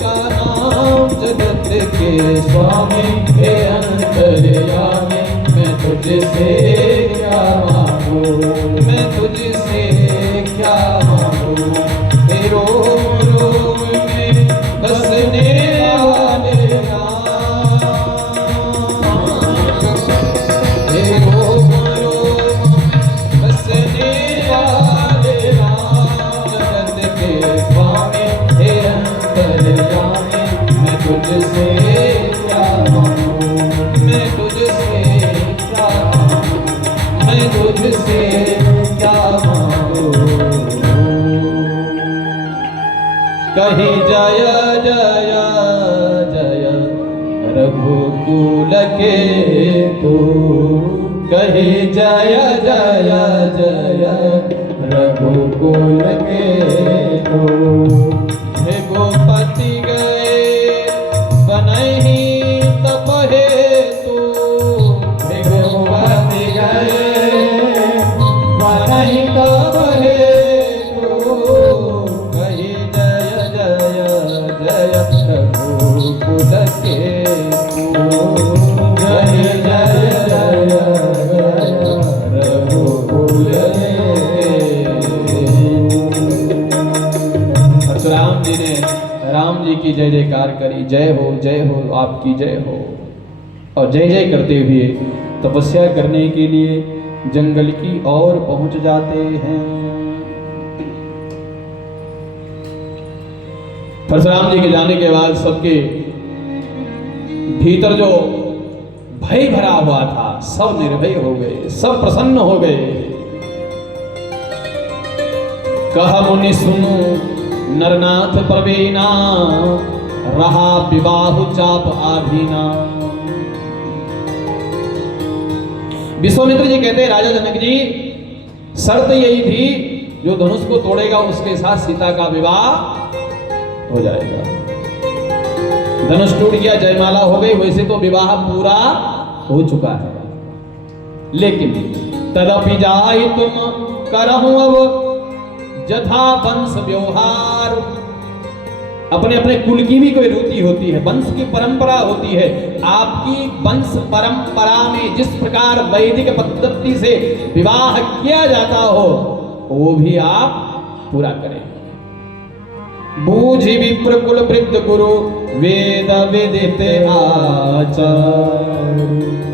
का नाम जगत के स्वामी, हे अंतर्यामी, मैं तुझसे क्या मांगू, मैं तुझसे क्या मांगू। हे रोम रोम में बसने वाले राम, हे रोम रोम बसने वाले राम, जगत के स्वामी, हे अंतर्यामी, मैं तुझसे क्या मांगू, मैं तुझसे क्या मांगू, मैं तुझसे क्या मांगू। कहीं जय जय जय रघुकुल के तू, कहीं जय जय जय रघुकुल के तू, हे गोपति गए बनहि तप हेतु, हे गोपति गए बनहि तप हेतु, कहीं जय जय जय रघुकुल के तू, जय जय जय रघुकुल परशुराम जी ने राम जी की जय जयकार करी, जय हो आपकी जय हो। और जय जय करते हुए तपस्या करने के लिए जंगल की ओर पहुंच जाते हैं। परशुराम जी के जाने के बाद सबके भीतर जो भय भरा हुआ था सब निर्भय हो गए, सब प्रसन्न हो गए। कहा मुनि सुनो नरनाथ प्रवीणा, रहा विवाह चाप आभीना। विश्वामित्र जी कहते हैं राजा जनक जी, शर्त यही थी जो धनुष को तोड़ेगा उसके साथ सीता का विवाह हो जाएगा। धनुष टूट गया, जयमाला हो गई, वैसे तो विवाह पूरा हो चुका है, लेकिन तदपि जाय तुम करहु अब जथा वंश व्यवहार। अपने अपने कुल की भी कोई रीति होती है, वंश की परंपरा होती है। आपकी वंश परंपरा में जिस प्रकार वैदिक पद्धति से विवाह किया जाता हो वो भी आप पूरा करें। बूझि विप्र कुल वृद्ध गुरु, वेद वेदिते आचार।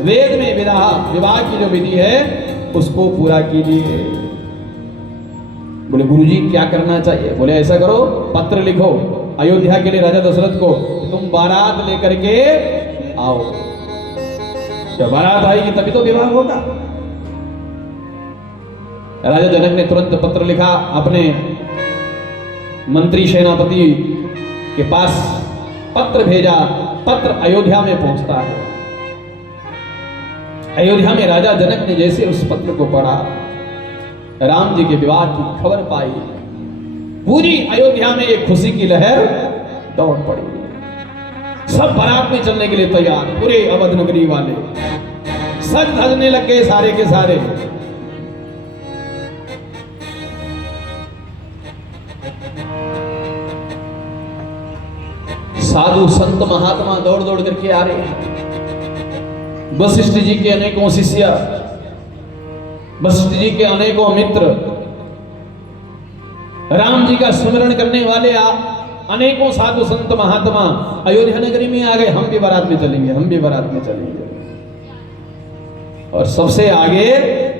वेद में विवाह की जो विधि है उसको पूरा कीजिए। बोले गुरुजी क्या करना चाहिए? बोले ऐसा करो, पत्र लिखो अयोध्या के लिए राजा दशरथ को, तुम बारात लेकर के आओ। जब बारात आएगी तभी तो विवाह होगा। राजा जनक ने तुरंत पत्र लिखा, अपने मंत्री सेनापति के पास पत्र भेजा। पत्र अयोध्या में पहुंचता है। अयोध्या में राजा जनक ने जैसे उस पत्र को पढ़ा, राम जी के विवाह की खबर पाई, पूरी अयोध्या में एक खुशी की लहर दौड़ पड़ी। सब बारात में चलने के लिए तैयार, पूरे अवध नगरी वाले सज धजने लग गए सारे के सारे। साधु संत महात्मा दौड़ दौड़ करके आ रहे हैं। वशिष्ठ जी के अनेकों शिष्य, वशिष्ठ जी के अनेकों मित्र, राम जी का स्मरण करने वाले अनेकों साधु संत महात्मा अयोध्या नगरी में आ गए। हम भी बारात में चलेंगे, हम भी बारात में चलेंगे। और सबसे आगे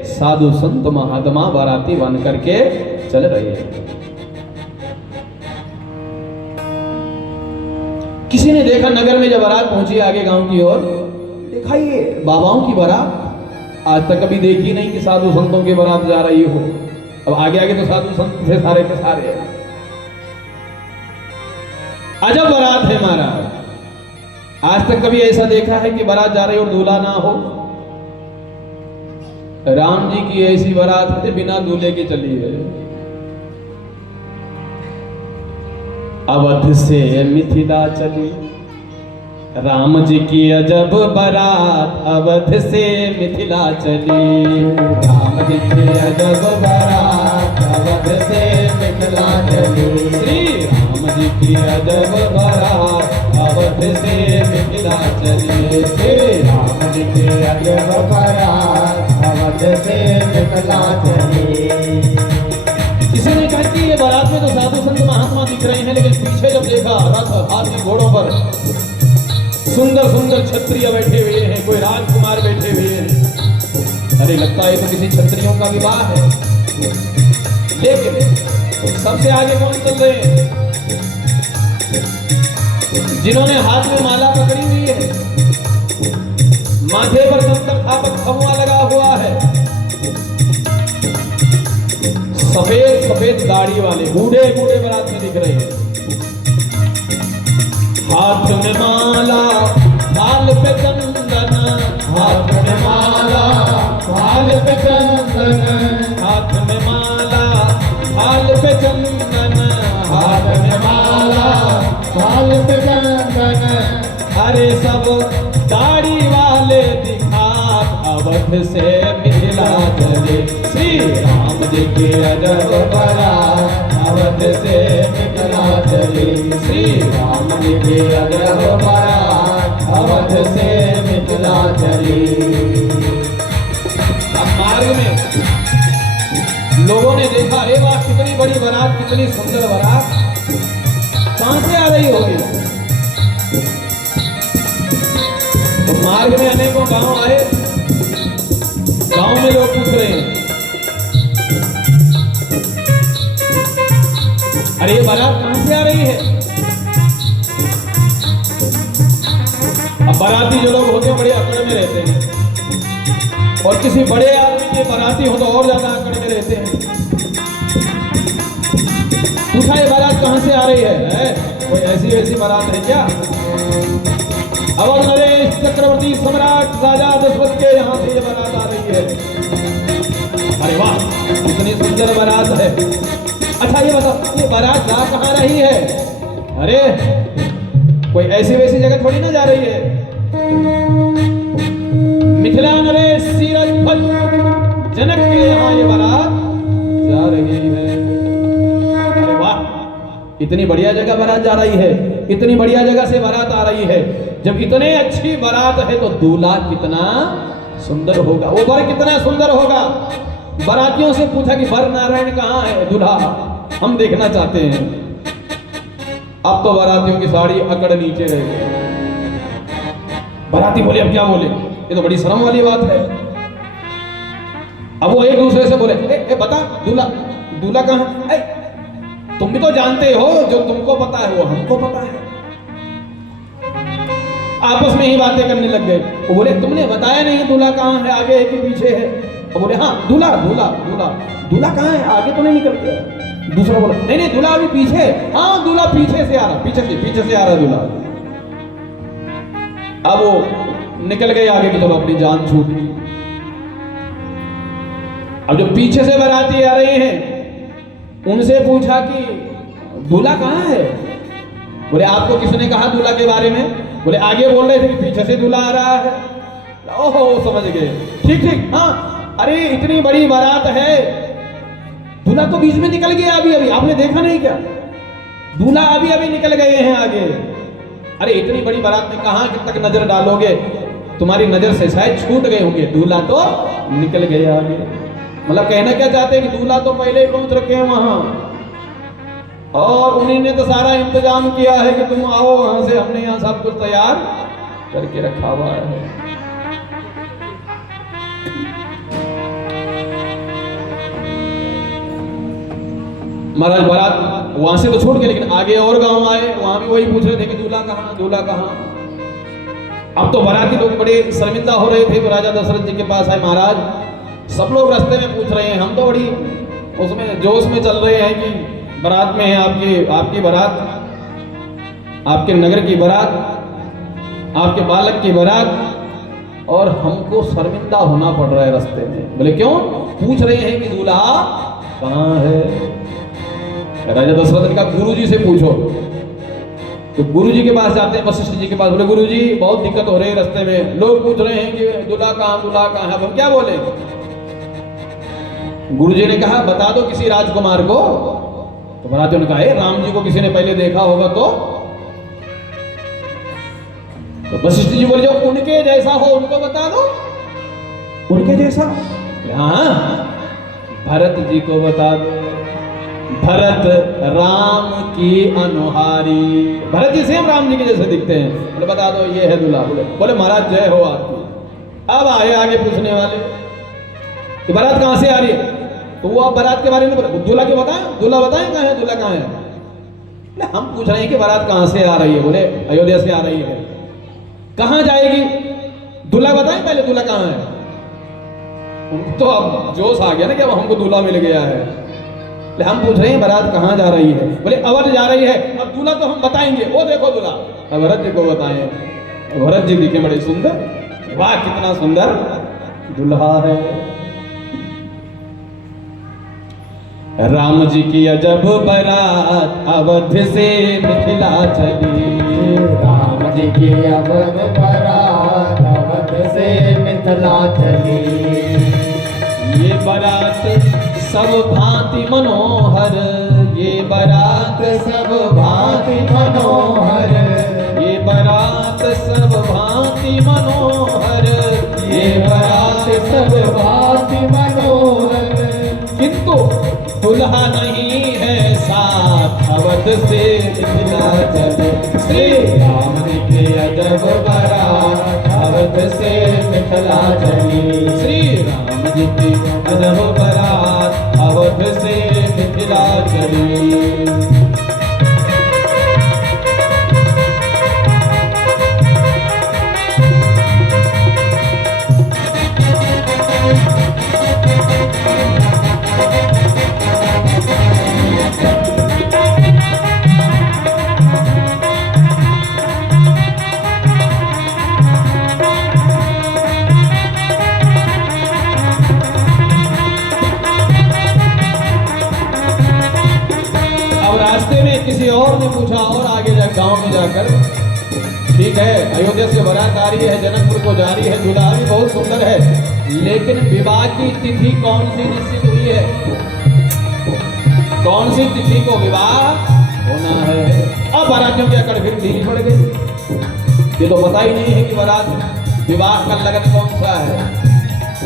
साधु संत महात्मा बाराती बन करके चल रहे हैं। किसी ने देखा नगर में जब बारात पहुंची आगे गांव की ओर, देखा ये बाबाओं की बारात, आज तक कभी देखी नहीं कि साधु संतों की बारात जा रही हो। अब आगे आगे तो साधु संत थे सारे के सारे। अजब बारात है महाराज, आज तक कभी ऐसा देखा है कि बारात जा रही और दूल्हा ना हो? राम जी की ऐसी बारात है बिना दूल्हे के चली है। अवध से मिथिला चली राम जी की अजब बारात, अवध से मिथिला चली राम जी की अजब बारात, अवध से मिथिला चली। श्री राम जी की अजब बारात, अवध से मिथिला चली। श्री राम जी की अजब बारात, अवध से मिथिला चली। किसी ने कहा कि ये बारात में तो साधु संत महात्मा दिख रहे हैं, लेकिन पीछे जब देखा रथ हाथी घोड़ों पर सुंदर सुंदर क्षत्रिय बैठे हुए हैं, कोई राजकुमार बैठे हुए हैं। अरे लगता है तो किसी क्षत्रियों का विवाह है। लेकिन सबसे आगे कौन चल रहे हैं? जिन्होंने हाथ में माला पकड़ी हुई है, माथे पर शंकर थापक खमुआ लगा हुआ है, सफेद सफेद दाढ़ी वाले बूढ़े बूढ़े बारात में दिख रहे हैं। हाथ में माला थाल पे चंदन, हाथ में माला थाल पे चंदन, हाथ में माला थाल पे चंदन, हाथ में माला थाल पे चंदन। अरे सब दाढ़ी वाले दिखात, अवध से मिथिला चले। श्री राम जी की अजब बारात, अवध से मिथिला चली। श्री राम जी की अजब बारात, अवध से मिथिला चली। अब मार्ग में लोगों ने देखा, अरे वाह कितनी बड़ी बारात, कितनी सुंदर बारात, कहां से आ रही होगी? तो मार्ग में अनेकों गांव आए, गांव में लोग पूछ रहे हैं, अरे ये बारात कहां से आ रही है? बाराती जो लोग होते हैं बड़े अकड़ में रहते हैं, और किसी बड़े आदमी के बाराती हो तो और ज्यादा अकड़ में रहते हैं। पूछा ये बारात कहाँ से आ रही है? कोई ऐसी वैसी बारात है क्या? अवध नरेश चक्रवर्ती सम्राट राजा दशरथ के यहाँ से ये बारात आ रही है। अरे वाह, कितनी सुंदर बारात है। अच्छा ये बताओ, ये बारात जा कहाँ रही है? अरे कोई ऐसी वैसी जगह थोड़ी ना जा रही है। मिथिला नरेश सीरज जनक के यहाँ ये बारात जा रही है। अरे वाह, इतनी बढ़िया जगह बारात जा रही है, इतनी बढ़िया जगह से बारात आ रही है। जब इतने अच्छी बारात है तो दूल्हा कितना सुंदर होगा, वो वर कितना सुंदर होगा। बारातियों से पूछा कि वर नारायण कहाँ है, दूल्हा हम देखना चाहते हैं। अब तो बारातियों की साड़ी अकड़ नीचे रह गई। बाराती बोले अब क्या बोले, ये तो बड़ी शर्म वाली बात है। अब वो एक दूसरे से बोले ए बता दूल्हा कहाँ है? तुम भी तो जानते हो, जो तुमको पता है वो हमको पता है। आपस में ही बातें करने लग गए। वो बोले तुमने बताया नहीं दूल्हा कहाँ है, आगे है कि पीछे है? वो बोले हाँ दूल्हा कहाँ है, आगे तो नहीं निकल गया। दूसरा बोला नहीं दूल्हा अभी पीछे। हाँ दूल्हा पीछे से आ रहा, पीछे से आ रहा दूल्हा। अब वो निकल गए आगे की, चलो अपनी जान छूट गई। अब जो पीछे से बाराती आ रहे हैं उनसे पूछा कि दूल्हा कहाँ है? बोले आपको किसने कहा दूल्हा के बारे में? बोले आगे बोल रहे थे कि पीछे से दूल्हा आ रहा है। ओहो समझ गए, ठीक हाँ। अरे इतनी बड़ी बारात है, दूल्हा तो बीच में निकल गया अभी, आपने देखा नहीं क्या? दूल्हा अभी निकल गए हैं आगे। अरे इतनी बड़ी बारात में कहां तक नजर डालोगे, तुम्हारी नजर से शायद छूट गए होंगे, दूल्हा तो निकल गए आगे। मतलब कहना क्या चाहते हैं कि दूल्हा तो पहले ही पहुंच रखे हैं वहां, और उन्हीं ने तो सारा इंतजाम किया है कि तुम आओ वहां से, हमने यहाँ सब कुछ तैयार करके रखा हुआ है। महाराज बारात वहां से तो छोड़ के, लेकिन आगे और गांव आए, वहां भी वही पूछ रहे थे कि दूल्हा कहाँ। अब तो बाराती लोग बड़े शर्मिंदा हो रहे थे, तो राजा दशरथ जी के पास आए। महाराज सब लोग रास्ते में पूछ रहे हैं, हम तो बड़ी उसमें जोश में चल रहे हैं कि बारात में है आपकी बारात, आपके नगर की बारात, आपके बालक की बारात, और हमको शर्मिंदा होना पड़ रहा है रास्ते में। बोले क्यों? पूछ रहे हैं कि दूल्हा कहाँ है। राजा दशरथ ने कहा गुरुजी से पूछो। तो गुरुजी के पास जाते हैं, वशिष्ठ जी के पास। बोले गुरुजी बहुत दिक्कत हो रही है रास्ते में, लोग पूछ रहे हैं कि दूल्हा कहाँ है। हम क्या बोले? गुरुजी ने कहा बता दो किसी राजकुमार को। तो बारातियों ने कहा राम जी को किसी ने पहले देखा होगा तो वशिष्ठ जी बोले जो उनके जैसा हो उनको बता दो। उनके जैसा? हाँ भरत जी को बता दो, भरत राम की अनुहारी। भरत जी सेम राम जी के जैसे दिखते हैं। बोले बता दो ये है दूल्हा। बोले महाराज जय हो आपकी। अब आए आगे पूछने वाले कि बारात कहां से आ रही है? तो वो आप बारात के बारे में बोले दूल्हा क्यों बताएं, दूल्हा बताएं कहां है, दूल्हा कहां है? हम पूछ रहे हैं कि बारात कहां से आ रही है। बोले अयोध्या से आ रही है। कहां जाएगी? दूल्हा बताएं पहले, दूल्हा कहां है? उनको तो अब जोश आ गया ना कि अब हमको दूल्हा मिल गया है। हम पूछ रहे हैं बारात कहां जा रही है। बोले अवध जा रही है। अब दूल्हा तो हम बताएंगे, वो देखो दूल्हा। अब भरत जी को बताएं। भरत जी दिखे बड़े सुंदर, वाह कितना सुंदर दूल्हा है। राम जी की अजब बारात अवध से मिथिला चली। राम जी की अवध बारात अवध से मिथिला चली। ये बारात सब भांति मनोहर, ये बारात सब भांति मनोहर, ये बारात सब भांति मनोहर, ये बारात सब भांति मनोहर। किंतु दुल्हा नहीं है साथ, अवध से मिथिला चले। श्री राम जी की अजब बारात अवध से मिथिला चली। श्री राम जी की अजब बारात अवध से मिथिला चली। ने पूछा और आगे जा गांव में जाकर, ठीक है अयोध्या से बारात आ रही है, जनकपुर को जा रही है, दूल्हा भी बहुत सुंदर है, लेकिन विवाह की तिथि कौन सी निश्चित हुई है? कौन सी तिथि को विवाह होना है? अब बारातियों की अकड़ फिर ढीली पड़ गई। ये तो पता ही नहीं है कि बारात विवाह का लगन कौन सा है,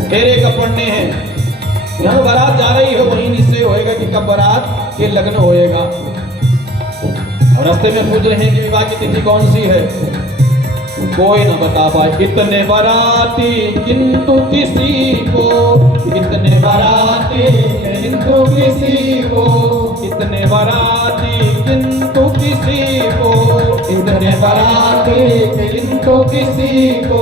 फेरे कब पड़ने हैं। यहाँ बारात जा रही है वहीं निश्चय होएगा कि कब बारात के लगन होएगा। और रास्ते में पूछ रहे हैं कि विवाह की तिथि कौन सी है, कोई ना बता पाए। इतने बाराती किंतु किसी को, इतने बाराती किंतु किसी को, इतने बाराती किंतु किसी को, इतने बाराती किंतु किसी को,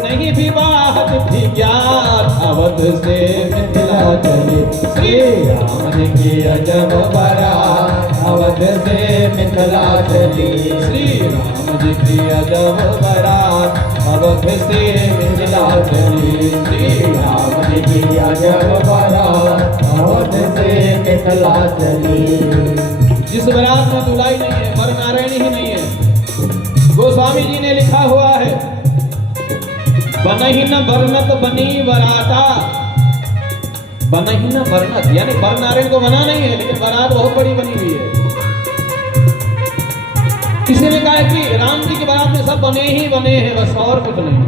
नहीं विवाह तिथि ज्ञात अवध से मिथिला चली। श्री राम जी की अजब बारात अवध से मिथिला चली। श्री राम जी की अजब बारात अवध से मिथिला चली। श्री राम जी की अजब बारात अवध से मिथिला चली। जिस बारात में दुल्हा ही नहीं है, वर नारायण ही नहीं है, गोस्वामी जी ने लिखा हुआ है, बनही न बरनत बनी बराता। बनही न बरनत यानी वर नारायण को बना नहीं है, लेकिन बारात बहुत बड़ी बनी हुई है। किसी ने कहा है कि राम जी की बारात में सब बने ही बने हैं, बस और कुछ नहीं,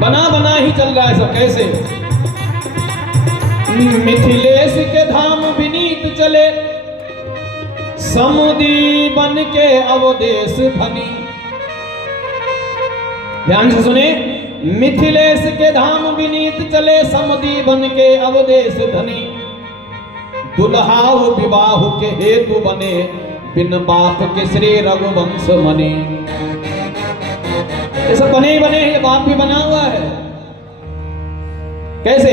बना बना ही चल रहा है सब। कैसे? मिथिलेश के धाम विनीत चले, समुदी बन के अवदेश धनी। ध्यान से सुने, मिथिलेश के धाम विनीत चले, समुदी बन के अवदेश धनी। दुल्हा विवाह के हेतु बने, बिन बाप के श्री रघुवंश मने। ये सब बने ही बने हैं, ये बाप भी बना हुआ है। कैसे?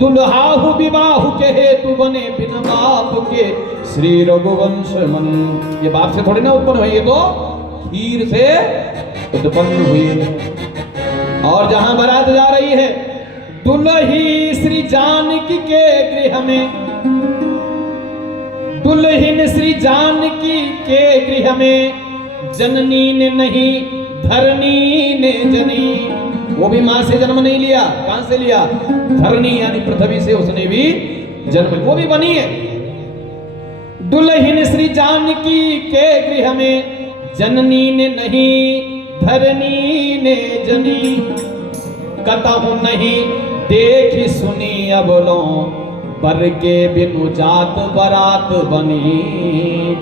दुल्हा विवाह के हेतु बने, बिन बाप के श्री रघुवंश मने। ये बाप से थोड़ी ना उत्पन्न हुई, ये तो खीर से उत्पन्न हुई। और जहां बारात जा रही है, दुल्ही श्री जानकी के गृह में, दुल्हन श्री जानकी के गृह में, जननी ने नहीं धरनी ने जनी। वो भी मां से जन्म नहीं लिया, कहां से लिया? धरनी यानी पृथ्वी से उसने भी जन्म, वो भी बनी है। दुल्हन श्री जानकी के गृह में, जननी ने नहीं धरनी ने जनी। कतहु नहीं देखी सुनी अबलो, पर के बिनु जात बारात बनी,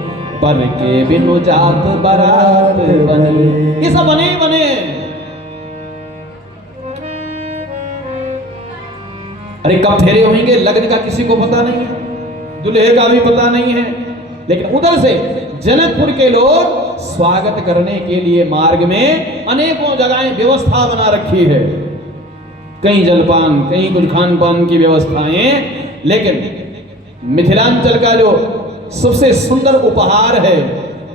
पर के बिनु जात बारात बनी। ये सब बने ही बने। अरे कब फेरे होंगे लगन का किसी को पता नहीं है, दूल्हे का भी पता नहीं है, लेकिन उधर से जनकपुर के लोग स्वागत करने के लिए मार्ग में अनेकों जगहें व्यवस्था बना रखी है, कहीं जलपान, कहीं कुछ खान पान की व्यवस्थाएं। लेकिन मिथिलांचल का जो सबसे सुंदर उपहार है,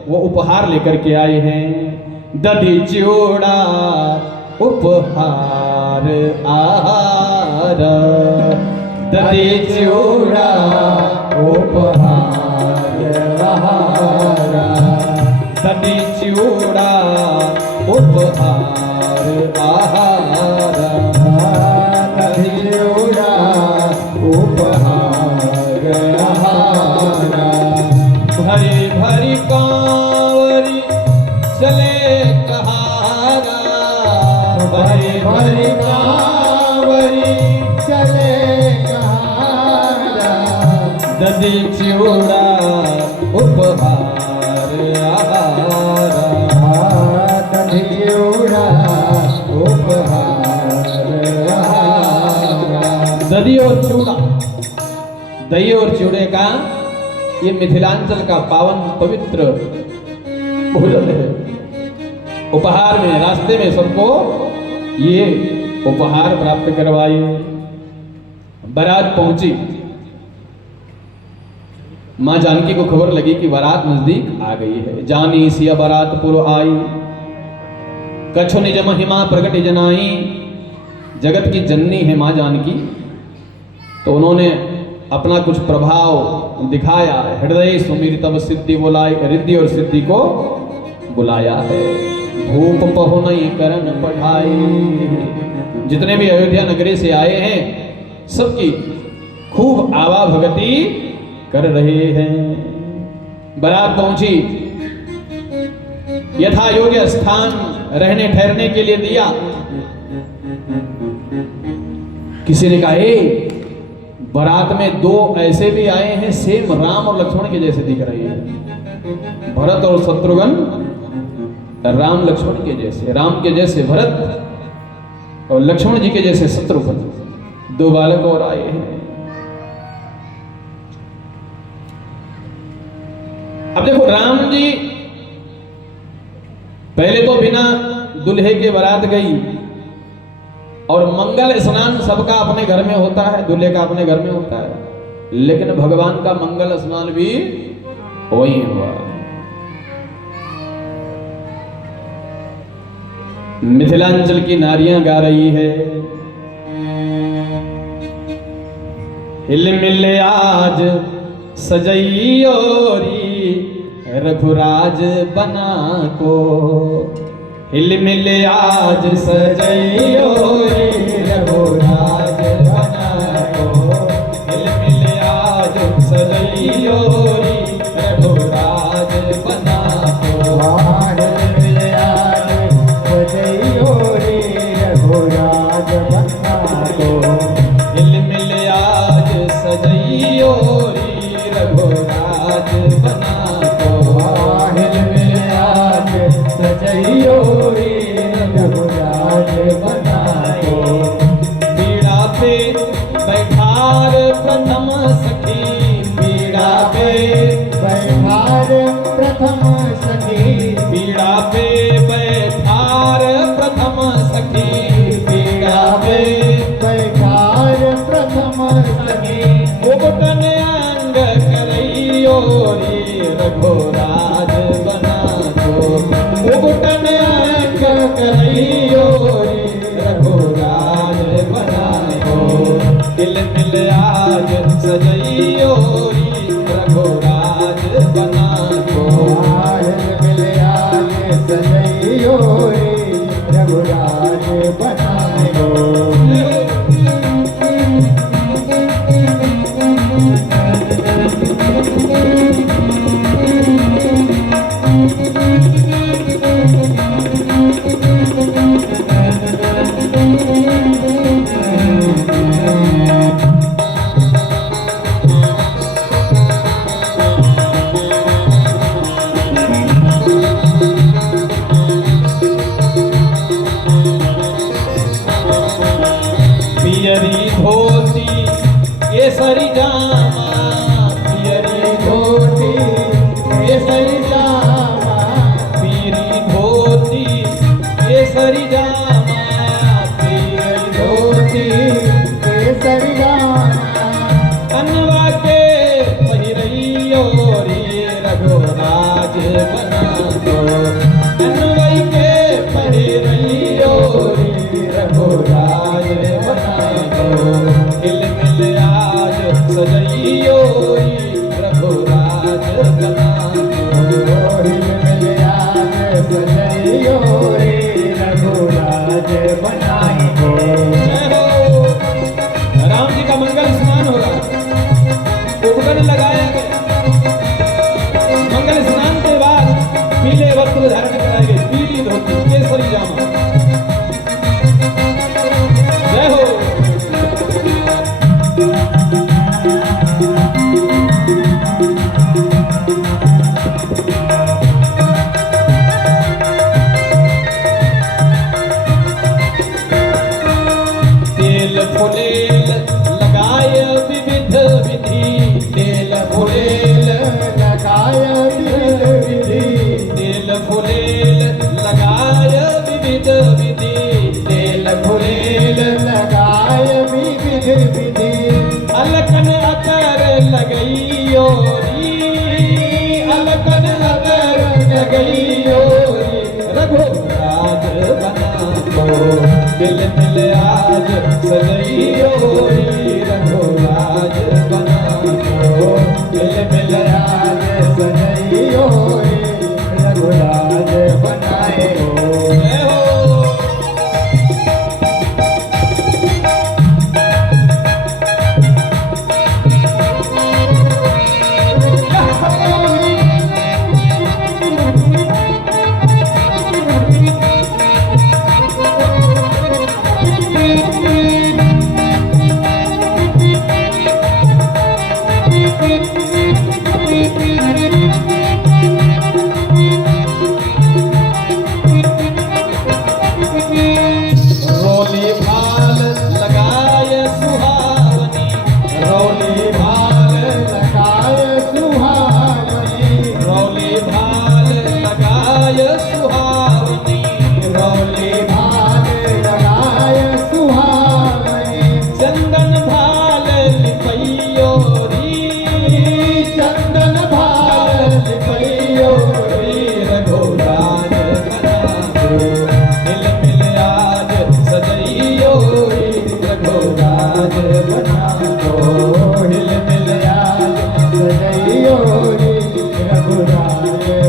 वो उपहार लेकर के आए हैं। दधी चिवड़ा उपहार आहार, दधी चिवड़ा उपहार आहार, दधी चिवड़ा उपहार आहार, दधी चिवड़ा उपहार आहार। भरी भरी कांवरी चले कहारा, भरी भरी कांवरी चले कहारा, दधी चिवड़ा उपहार आहार, दधी चिवड़ा उपहार आहार। दधी और चूड़ा, दही और चूड़े का ये मिथिलांचल का पावन पवित्र भोजन है। उपहार में रास्ते में सबको ये उपहार प्राप्त करवाए। बारात पहुंची, मां जानकी को खबर लगी कि बारात नजदीक आ गई है। जानी सिया बारात पुर आई, कछु निज महिमा प्रगट जनाई। जगत की जननी है मां जानकी, तो उन्होंने अपना कुछ प्रभाव दिखाया है। हृदय सुमिर तब सिद्धि बुलाई, रिद्धि और सिद्धि को बुलाया है। भूप पहु नहीं करन पठाई। जितने भी अयोध्या नगरी से आए हैं सबकी खूब आवा भगति कर रहे हैं। बारात पहुंची, यथा योग्य स्थान रहने ठहरने के लिए दिया। किसी ने कहा बारात में दो ऐसे भी आए हैं सेम राम और लक्ष्मण के जैसे दिख रहे हैं। भरत और शत्रुघ्न राम लक्ष्मण के जैसे, राम के जैसे भरत और लक्ष्मण जी के जैसे शत्रुघ्न, दो बालक और आए हैं। अब देखो राम जी पहले तो बिना दुल्हे के बारात गई और मंगल स्नान सबका अपने घर में होता है, दूल्हे का अपने घर में होता है, लेकिन भगवान का मंगल स्नान भी वही हुआ। मिथिलांचल की नारियां गा रही है, हिल मिल आज सजइयोरी रघुराज बना को, हिल मिल आज सजइयोरी रघुराज बना को, हिल मिल आज सजइयोरी रघुराज बना को, हिल मिल आज सजइयोरी रघुराज बना को, हिल मिल आज सजइयोरी रघुराज बना को, हिल मिल आज सजइयोरी रघुराज बना को, पीड़ा पे बैठार प्रथम सखी, पीड़ा पे बैठार प्रथम सखी, पीड़ा पे बैठार प्रथम सखी, पीड़ा पे बैठार प्रथम सखी, मुकुटन अंग करइयोरी रघुराज बना को, मुकुटन अंग करइयोरी रघुराज बना को, दिल मिल आज सजइयोरी रघुराज बना को, हिल मिल आज सजइयोरी रघुराज बना को। पियरी धोती केसरी जामा, पियरी धोती केसरी जामा, पीरी धोती केसरी जामा, पीरी धोती केसरी जामा, कनवा के पहिरइयोरी रघुराज बना को, कनवा के पहिरइयोरी रघुराज बना को, हिल मिल आज सजइयोरी रघुराज बना को, हिल मिल आज सजइयोरी रघुराज बनाई को। जय हो। राम जी का मंगल स्नान हो रहा, उपकरण लगाया गया। मंगल स्नान के बाद पीले वस्त्र धारण कराए गए, पीली धोती केसरी जामा। जय हो। तेल फुलेल लगाय विविध विधि, तेल फुलेल लगाय विविध विधि, तेल फुलेल लगाय विविध विधि, तेल फुलेल लगाय विविध विधि, अलकन अतर लगइयोरी, अलकन अतर लगइयोरी रघुराज बना को, दिल मिल आज सजइयोरी रघुराज बना को, दिल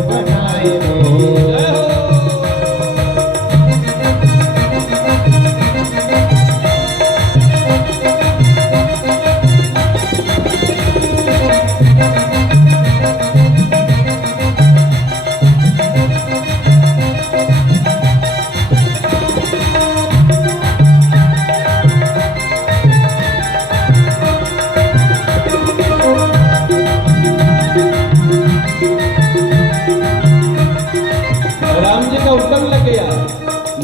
बनाए दो। जय हो। राम जी का उत्तम लग गया,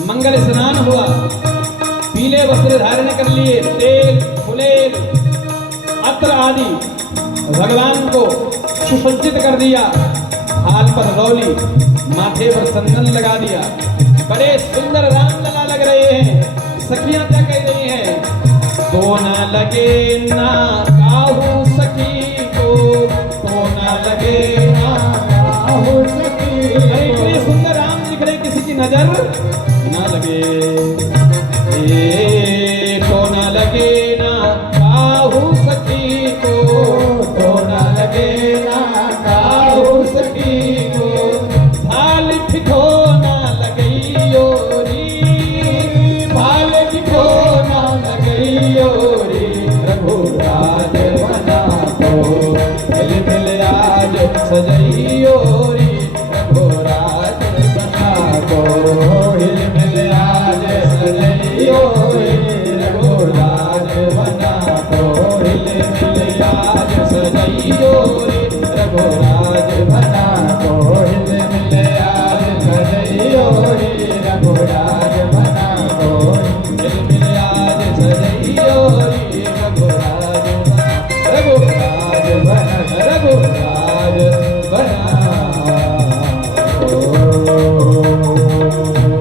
मंगल स्नान हुआ, पीले वस्त्र धारण कर लिए, तेल फुलेल अत्र आदि भगवान को सुसज्जित कर दिया, हाल पर रौली, माथे पर चंदन लगा दिया, बड़े सुंदर रामलला लग रहे हैं। सखियां क्या कह रही हैं? तो ना लगे ना काहू सखी को, तो ना लगे ना काहू सखी को। अरे इतने सुंदर राम दिख रहे, किसी की नजर ना लगे। तो ना लगे ना काहू सखी को, तो ना लगे ना काहू सखी को। भाल ठिठो ना लगइयो री, भाल ठिठो ना लगइयो री। रघुराज बना को मिल मिल आज सजइयो री। रघुराज बना को मिल मिल आज सजइयो री। रघुराज बना को मिल मिल आज सजइयो री। रघुराज बना को मिल मिल आज सजइयो री। रघुराज बना को मिल मिल आज सजइयो री। रघुराज बना रघुराज बना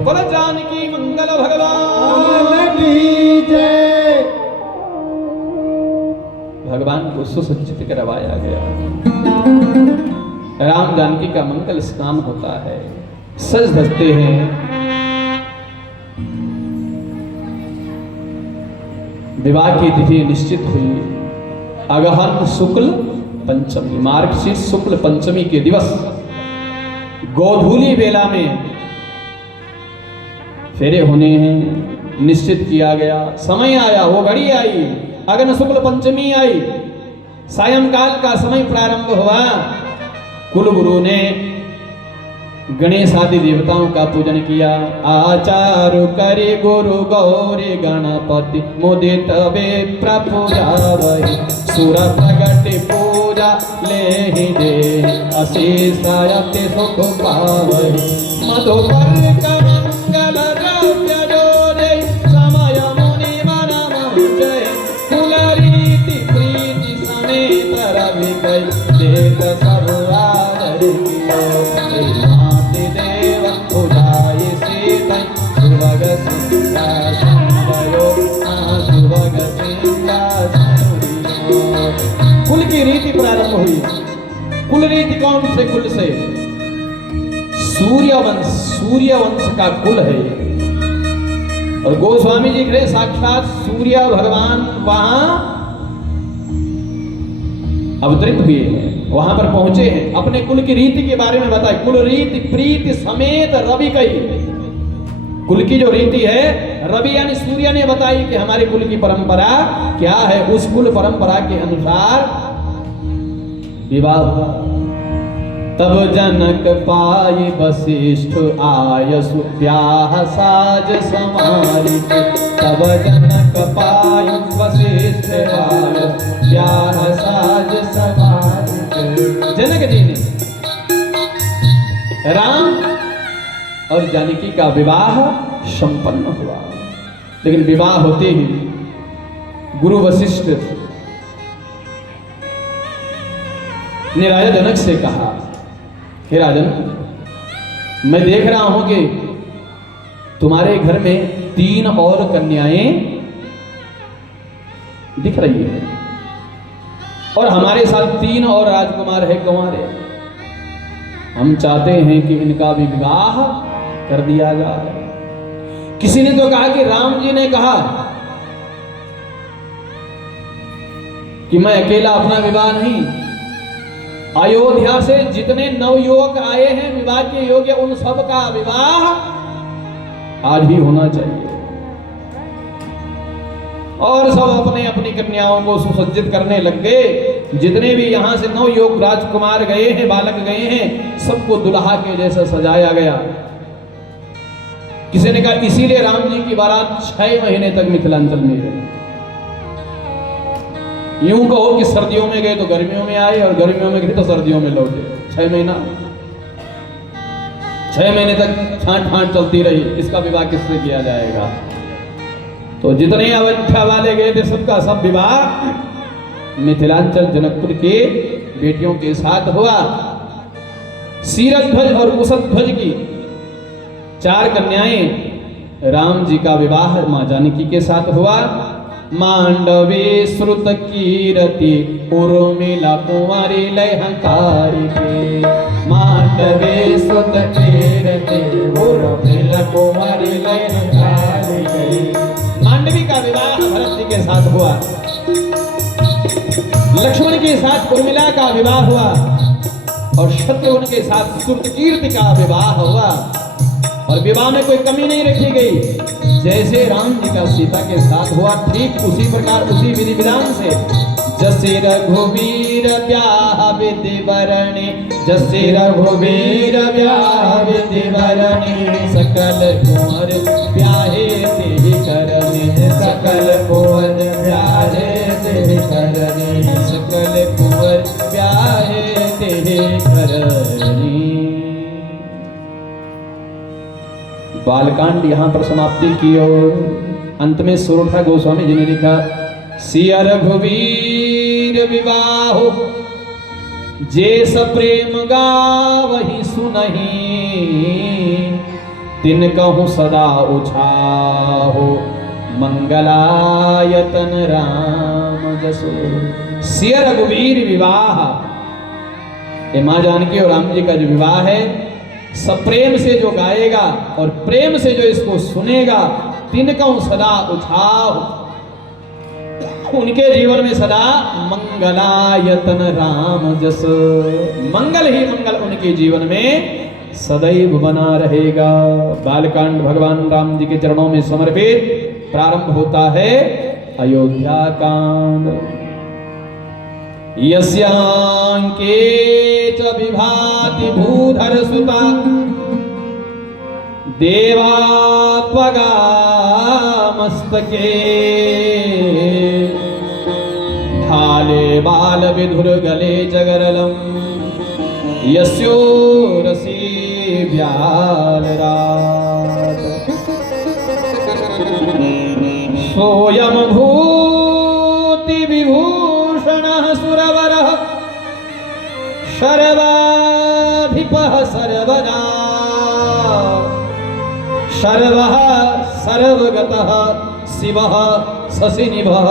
बोल जानकी मंगल भगवान। भगवान को सुसज्जित करवाया गया, राम जानकी का मंगल स्नान होता है, सज धजते हैं। विवाह की तिथि निश्चित हुई, अगहन शुक्ल पंचमी, मार्गशीर्ष शुक्ल पंचमी के दिवस गोधूली बेला में फेरे होने हैं, निश्चित किया गया। समय आया, वो घड़ी आई, अगन शुक्ल पंचमी आई, सायंकाल का समय प्रारंभ हुआ। कुलगुरु ने गणेश आदि देवताओं का पूजन किया। आचारु करे गुरु गौरी गणपति, मुदित विप्र पूजावहि। सुर प्रगट पूजा लेहि दे, अशेष अति सुख पावहि। मधुकर मंगल द्रव्य जोड़े, समय मुनि मन मुंजय। कुल रीति प्रीति समेत रवि कई, देख सब आदर कियो। माति देव उदाई सीतै, सुभग सिंहासन भयो। सुभग सिंहासन भयो। कुल की रीति प्रारंभ हुई। कुल रीति कौन से कुल से? सूर्यवंश, सूर्यवंश का कुल है। और गोस्वामी जी गए, साक्षात सूर्य भगवान वहां अवतरित हुए हैं, वहां पर पहुंचे हैं, अपने कुल की रीति के बारे में बताए। कुल रीति प्रीति समेत रवि कई, कुल की जो रीति है, रवि यानी सूर्य ने बताई कि हमारे कुल की परंपरा क्या है। उस कुल परंपरा के अनुसार विवाह हुआ। तब जनक पाई वशिष्ठ आयसु, ब्याह साज समारी। तब जनक पाई वशिष्ठ आयसु, ब्याह साज समारी। जनक जी ने राम और जानकी का विवाह संपन्न हुआ। लेकिन विवाह होते ही गुरु वशिष्ठ ने राजा जनक से कहा, हे राजन, मैं देख रहा हूं कि तुम्हारे घर में 3 और कन्याएं दिख रही है, और हमारे साथ 3 और राजकुमार है कुंवारे। हम चाहते हैं कि इनका भी विवाह कर दिया जाए। किसी ने तो कहा कि राम जी ने कहा कि मैं अकेला अपना विवाह नहीं, अयोध्या से जितने नवयुवक आए हैं विवाह के योग्य, उन सब का विवाह आज ही होना चाहिए। और सब अपने अपनी कन्याओं को सुसज्जित करने लग गए। जितने भी यहां से नवयुवक राजकुमार गए हैं, बालक गए हैं, सबको दुल्हा के जैसा सजाया गया। किसी ने कहा इसीलिए राम जी की बारात 6 महीने तक मिथिलांचल में रही। यूं कहो कि सर्दियों में गए तो गर्मियों में आए, और गर्मियों में गए तो सर्दियों में लौटे। 6 महीना, 6 महीने तक छांट फांट चलती रही। इसका विवाह किससे किया जाएगा? तो जितने अयोध्या वाले गए थे सबका सब विवाह मिथिलांचल जनकपुर के बेटियों के साथ हुआ। सीरध्वज और कुशध्वज की 4 कन्याएं राम जी का विवाह मां जानकी के साथ हुआ। मांडवे श्रुत कीरति उर्मिला कुंवारी लयहंकारी के। मांडवे श्रुत कीरति उर्मिला कुंवारी लयहंकारी के। मांडवी का विवाह भरत जी के साथ हुआ। लक्ष्मण के साथ उर्मिला का विवाह हुआ, और शत्रुघ्न के साथ श्रुतकीर्ति का विवाह हुआ। और विवाह में कोई कमी नहीं रखी गई। जैसे राम जी का सीता के साथ हुआ, ठीक उसी प्रकार उसी विधि विधान से जसे रघुवीर ब्याह विधि वरणी, जसे रघुवीर ब्याह विधि वरणी, सकल कुंवर ब्याहे तेहि करनी, सकल कुंवर ब्याहे तेहि करनी, सकल कुंवर ब्याहे तेहि करनी। बालकांड यहां पर समाप्ति की और अंत में सोरठा गोस्वामी जी ने लिखा, सिया रघुवीर विवाह जे प्रेम गावहि सुनहि, तिन कहूँ सदा उछाहो मंगलायतन राम जसो। सिया रघुवीर विवाह, ये मां जानकी और राम जी का जो विवाह है, सप्रेम से जो गाएगा और प्रेम से जो इसको सुनेगा, तिनकहु सदा उछाओ, उनके जीवन में सदा मंगलायतन राम जस। मंगल ही मंगल उनके जीवन में सदैव बना रहेगा। बालकांड भगवान राम जी के चरणों में समर्पित प्रारंभ होता है अयोध्या कांड। यस्यांके च विभाति भूधर सुता, देवात्वगा मस्तके, ढाले बाल विधुर गले जगरलम, यस्यो रसी व्याल रात, सोयम भूति विभूषणः सुरवरः, शर्वाधिपः सर्वदा, शर्वः सर्वगतः शिवः शशिनिभः,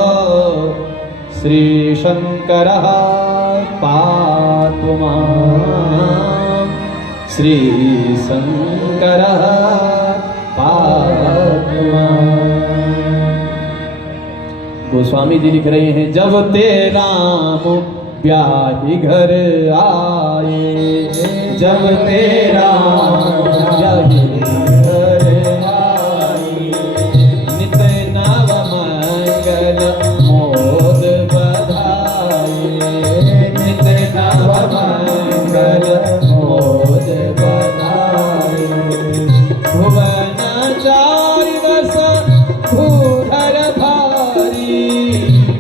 श्रीशंकरः पातु मां, श्रीशंकरः पातु मां। गोस्वामी जी लिख रहे हैं, जब ते राम ब्याही घर आए, जब ते राम ब्याही घर आए, नित नव मंगल मोद बधाई, नित नव मंगल मोद बधाई, भुवन चारि दस भूधर धारी,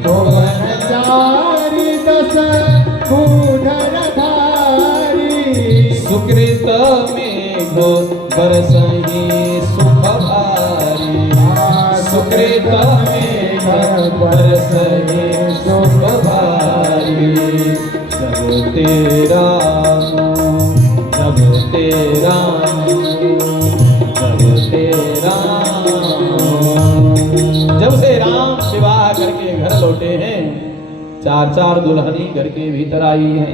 भुवन चारि दस भूधर धारी, सुकृत मेघ बरसहि सुख भारी, सुकृत मेघ बरसहि सुख भारी, जब तेरा जब तेरा जब तेरा। जब से राम विवाह करके घर लौटे हैं, 4 दुल्हनी घर के भीतर आई हैं,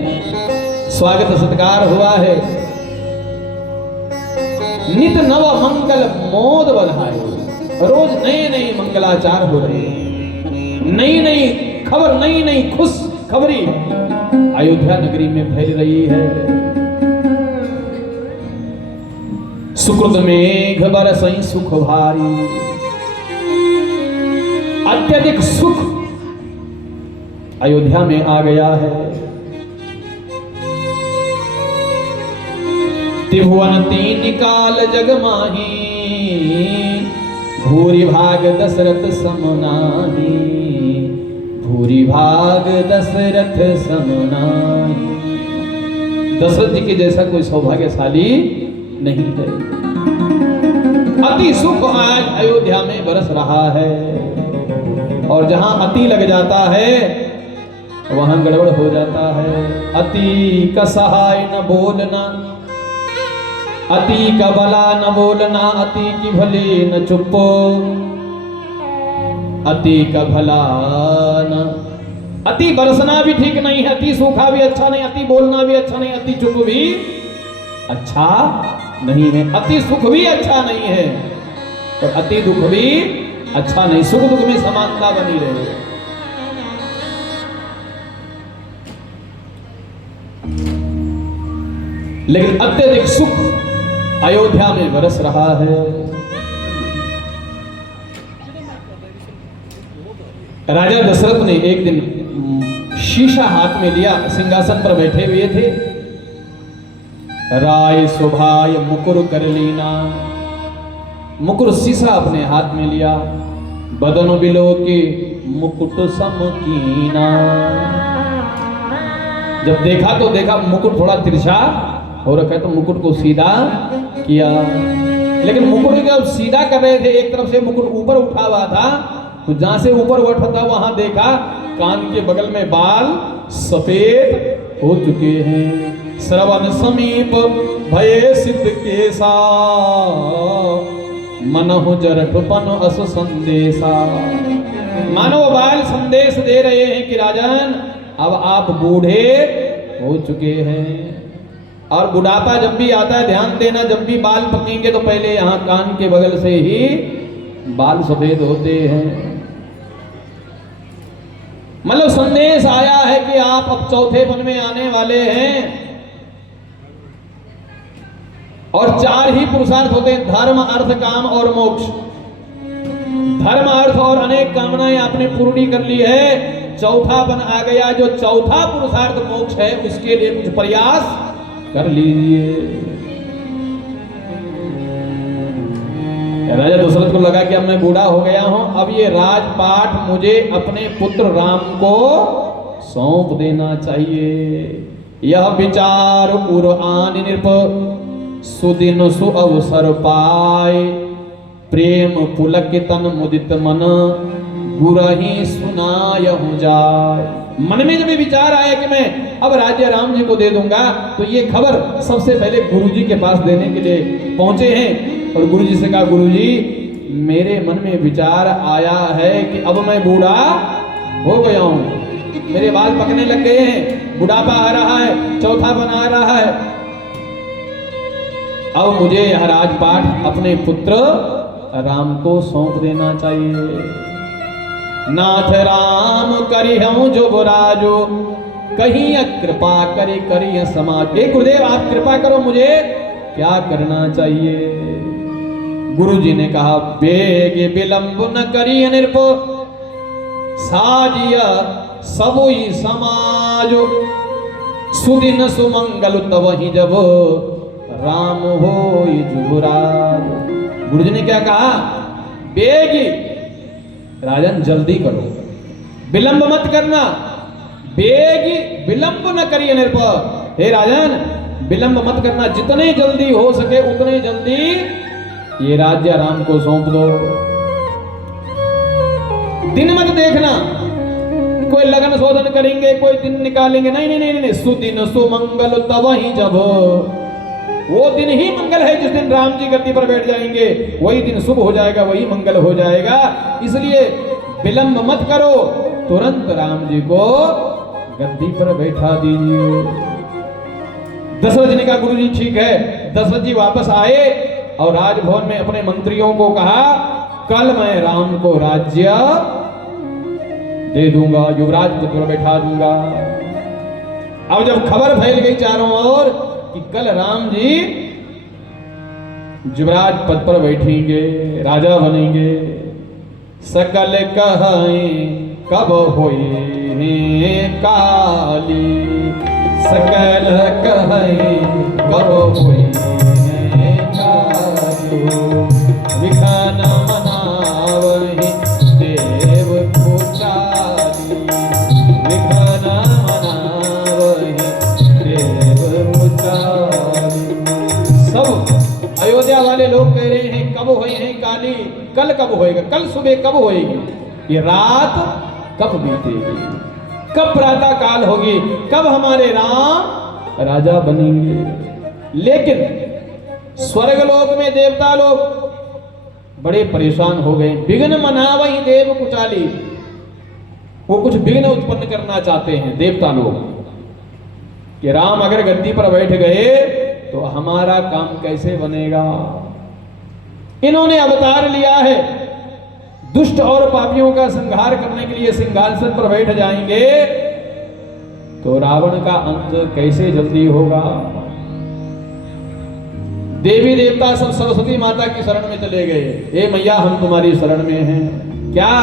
स्वागत सत्कार हुआ है। नित नव मंगल मोद बधाई, रोज नए नए मंगलाचार हो रहे हैं, नई नई खबर, नई नई खुश खबरी अयोध्या नगरी में फैल रही है। सुकृत मेघ बरसई सुख भारी, अत्यधिक सुख अयोध्या में आ गया है। त्रिभुवन तीन काल जग माही, भूरि भाग दशरथ सम नाहि, भूरि भाग दशरथ सम नाहि। दशरथ जी के जैसा कोई सौभाग्यशाली नहीं है। अति सुख आज अयोध्या में बरस रहा है, और जहां अति लग जाता है वहां गड़बड़ हो जाता है। अति का सहाय न बोलना, अति का भला न बोलना, अति की भली न चुपो, अति का भला न। अति बरसना भी ठीक नहीं है, अति सूखा भी अच्छा नहीं, अति बोलना भी अच्छा नहीं, अति चुप भी अच्छा नहीं है। अति सुख भी अच्छा नहीं है और अति दुख भी अच्छा नहीं। सुख दुख में समानता बनी रहे। लेकिन अत्यधिक सुख अयोध्या में बरस रहा है। राजा दशरथ ने एक दिन शीशा हाथ में लिया, सिंहासन पर बैठे हुए थे। राय सुभाय मुकुर कर लीना, मुकुर शीशा अपने हाथ में लिया। बदन बिलो के मुकुट सम कीना, जब देखा तो देखा मुकुट थोड़ा तिरछा हो रखा है, तो मुकुट को सीधा किया। लेकिन मुकुट जब सीधा कर रहे थे, एक तरफ से मुकुट ऊपर उठा हुआ था, तो जहां से ऊपर उठा था वहां देखा कान के बगल में बाल सफेद हो चुके हैं। श्रवण समीप भये सिद्ध केसा, मनहु जरठपन अस संदेशा। मानो बाल संदेश दे रहे हैं कि राजन अब आप बूढ़े हो चुके हैं, और बुढ़ापा जब भी आता है ध्यान देना, जब भी बाल पकेंगे तो पहले यहाँ कान के बगल से ही बाल सफेद होते हैं। मतलब संदेश आया है कि आप अब चौथे वन में आने वाले हैं, और 4 ही पुरुषार्थ होते हैं, धर्म अर्थ काम और मोक्ष। धर्म अर्थ और अनेक कामनाएं आपने पूरी कर ली है, चौथा वन आ गया। जो चौथा पुरुषार्थ मोक्ष है उसके लिए कुछ प्रयास कर लीजिए। राजा दशरथ को लगा कि अब मैं बूढ़ा हो गया हूं, अब ये राजपाट मुझे अपने पुत्र राम को सौंप देना चाहिए। यह विचार उर आन नृप, सुदिन सु अवसर पाए, प्रेम पुलकितन मुदित मन, गुरहि सुनायहु जाय। मन में जब विचार आया कि मैं अब राज्य राम जी को दे दूंगा, तो ये खबर सबसे पहले गुरुजी के पास देने के लिए पहुंचे हैं। और गुरुजी से कहा, गुरुजी मेरे मन में विचार आया है कि अब मैं बूढ़ा हो गया हूं, मेरे बाल पकने लग गए हैं, बुढ़ापा आ रहा है, चौथा वन आ रहा है, अब मुझे यह राजपाट अपने पुत्र राम को सौंप देना चाहिए। नाथ राम करिहूं जो बुराजो, कहीं कृपा करिय समाज। गुरुदेव आप कृपा करो, मुझे क्या करना चाहिए? गुरुजी ने कहा, बेग विलंब न करिय नृप, साजिया सबुई समाज, सुदिन सुमंगल तवहि जब, राम हो जुबराज। गुरुजी ने क्या कहा? बेगी राजन जल्दी करो, विलंब मत करना। बेगी विलंब न करिए नृप, हे राजन विलंब मत करना, जितने जल्दी हो सके उतने जल्दी ये राज्य राम को सौंप दो। दिन मत देखना, कोई लगन शोधन करेंगे, कोई दिन निकालेंगे, नहीं नहीं नहीं नहीं। सुदिन सुमंगल तवहि जब, वो दिन ही मंगल है जिस दिन राम जी गद्दी पर बैठ जाएंगे, वही दिन शुभ हो जाएगा, वही मंगल हो जाएगा। इसलिए विलंब मत करो, तुरंत राम जी को गद्दी पर बैठा दीजिए। दशरथ जी ने कहा, गुरुजी ठीक है। दशरथ जी वापस आए और राजभवन में अपने मंत्रियों को कहा, कल मैं राम को राज्य दे दूंगा, युवराज पद पर बैठा दूंगा। अब जब खबर फैल गई चारों ओर कि कल राम जी युवराज पद पर बैठेंगे, राजा बनेंगे, सकल कहें कब होए काली, सकल कहें कब होए काली, विघन मनावहि देव पुचारी, विघन मनावहि देव पुचारी। सब अयोध्या वाले लोग कह रहे हैं कब होए हैं काली, कल कब होएगा, कल सुबह कब होएगी, ये रात कब बीतेगी, कब प्रातः काल होगी, कब हमारे राम राजा बनेंगे। लेकिन स्वर्गलोक में देवता लोग बड़े परेशान हो गए। विघ्न मनावहि देव कुचाली, वो कुछ विघ्न उत्पन्न करना चाहते हैं देवता लोग कि राम अगर गद्दी पर बैठ गए तो हमारा काम कैसे बनेगा। इन्होंने अवतार लिया है, दुष्ट और पापियों का संहार करने के लिए सिंहासन पर बैठ जाएंगे तो रावण का अंत कैसे जल्दी होगा। देवी देवता सब सरस्वती माता की शरण में चले गए। हे मैया हम तुम्हारी शरण में हैं, क्या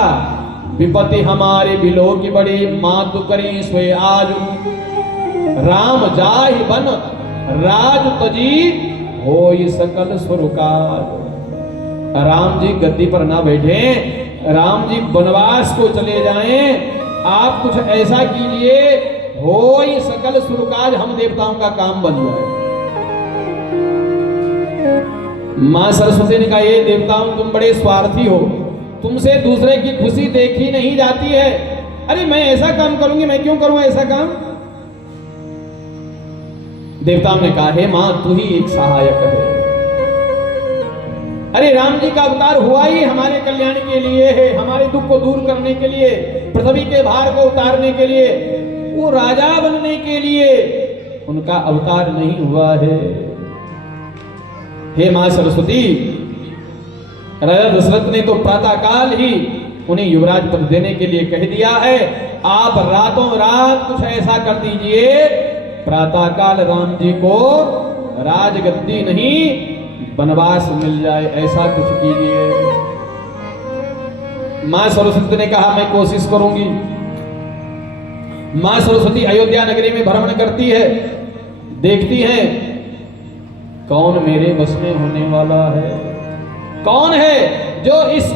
विपत्ति हमारे बिलो की बड़ी, मातु करी सोए आज, राम जाहि बन राज तजी होई सकल सुरकाज। राम जी गद्दी पर ना बैठे, राम जी वनवास को चले जाएं, आप कुछ ऐसा कीजिए होई सकल सुरकाज, हम देवताओं का काम बन जाए। मां सरस्वती ने कहा ये देवताओं तुम बड़े स्वार्थी हो, तुमसे दूसरे की खुशी देखी नहीं जाती है। अरे मैं ऐसा काम करूंगी, मैं क्यों करूं ऐसा काम। देवताओं ने कहा हे मां तू ही एक सहायक है। अरे राम जी का अवतार हुआ ही हमारे कल्याण के लिए है, हमारे दुख को दूर करने के लिए, पृथ्वी के भार को उतारने के लिए, वो राजा बनने के लिए उनका अवतार नहीं हुआ है। हे मां सरस्वती, राजा दशरथ ने तो प्रातः काल ही उन्हें युवराज पद देने के लिए कह दिया है, आप रातों रात कुछ ऐसा कर दीजिए प्रातः काल राम जी को राजगद्दी नहीं वनवास मिल जाए, ऐसा कुछ कीजिए। मां सरस्वती ने कहा मैं कोशिश करूंगी। मां सरस्वती अयोध्या नगरी में भ्रमण करती है, देखती है कौन मेरे बस में होने वाला है, कौन है जो इस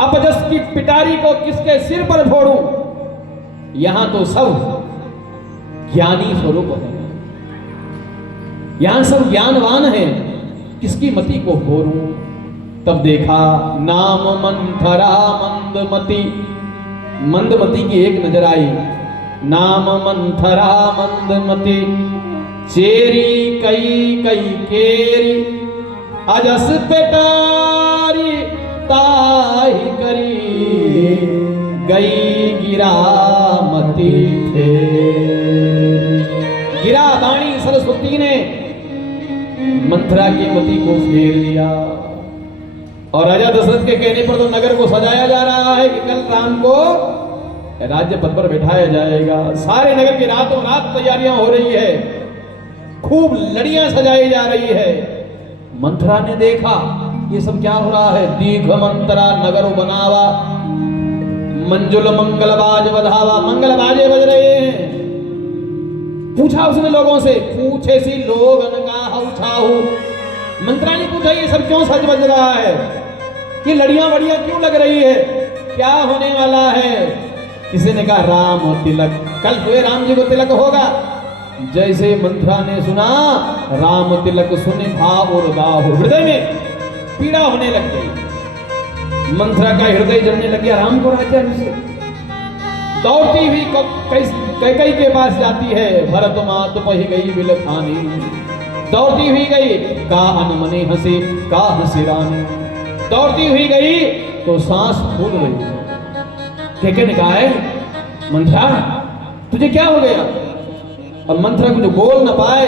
अपजस की पिटारी को किसके सिर पर फोड़ूं। यहां तो सब ज्ञानी स्वरूप है, यहां सब ज्ञानवान है, किसकी मति को फोड़ूं। तब देखा नाम मंथरा मंदमती, मंदमती की एक नजर आई। नाम मंथरा मंदमती, चेरी कई कई केरी, अजस पेटारी ताही करी, गई गिरा मती थे। गिरा दानी सरस्वती ने मंथरा की मति को फेर दिया। और राजा दशरथ के कहने पर तो नगर को सजाया जा रहा है कि कल राम को राज्य पद पर बैठाया जाएगा। सारे नगर की रातों रात तैयारियां हो रही है, खूब लड़ियां सजाई जा रही है। मंथरा ने देखा ये सब क्या हो रहा है। दीघ मंतरा नगर बनावा, मंजुल मंगल बाज बधावा, मंगल बाजे बज रहे हैं। पूछा उसने लोगों से, पूछे सी लोगन का हौछाहू। मंत्रा ने पूछा ये सब क्यों सज बज रहा है, ये लड़ियां वड़ियां क्यों लग रही है, क्या होने वाला है। किसी ने कहा राम तिलक, कल हुए राम जी को तिलक होगा। जैसे मंत्रा ने सुना राम तिलक सुने भाव और दाह, हृदय में पीड़ा होने लग गई। मंत्रा का हृदय जलने लग गया। राम को राज्य से दौड़ती हुई कैकई के पास जाती है। भरत मात पही गई विलखानी, दौड़ती हुई गई का अनमने हंसी का हंसी रानी। दौड़ती हुई गई तो सांस फूल रही। कैके ने कहा है मंत्रा तुझे क्या हो गया। अब मंत्रा कुछ बोल न पाए,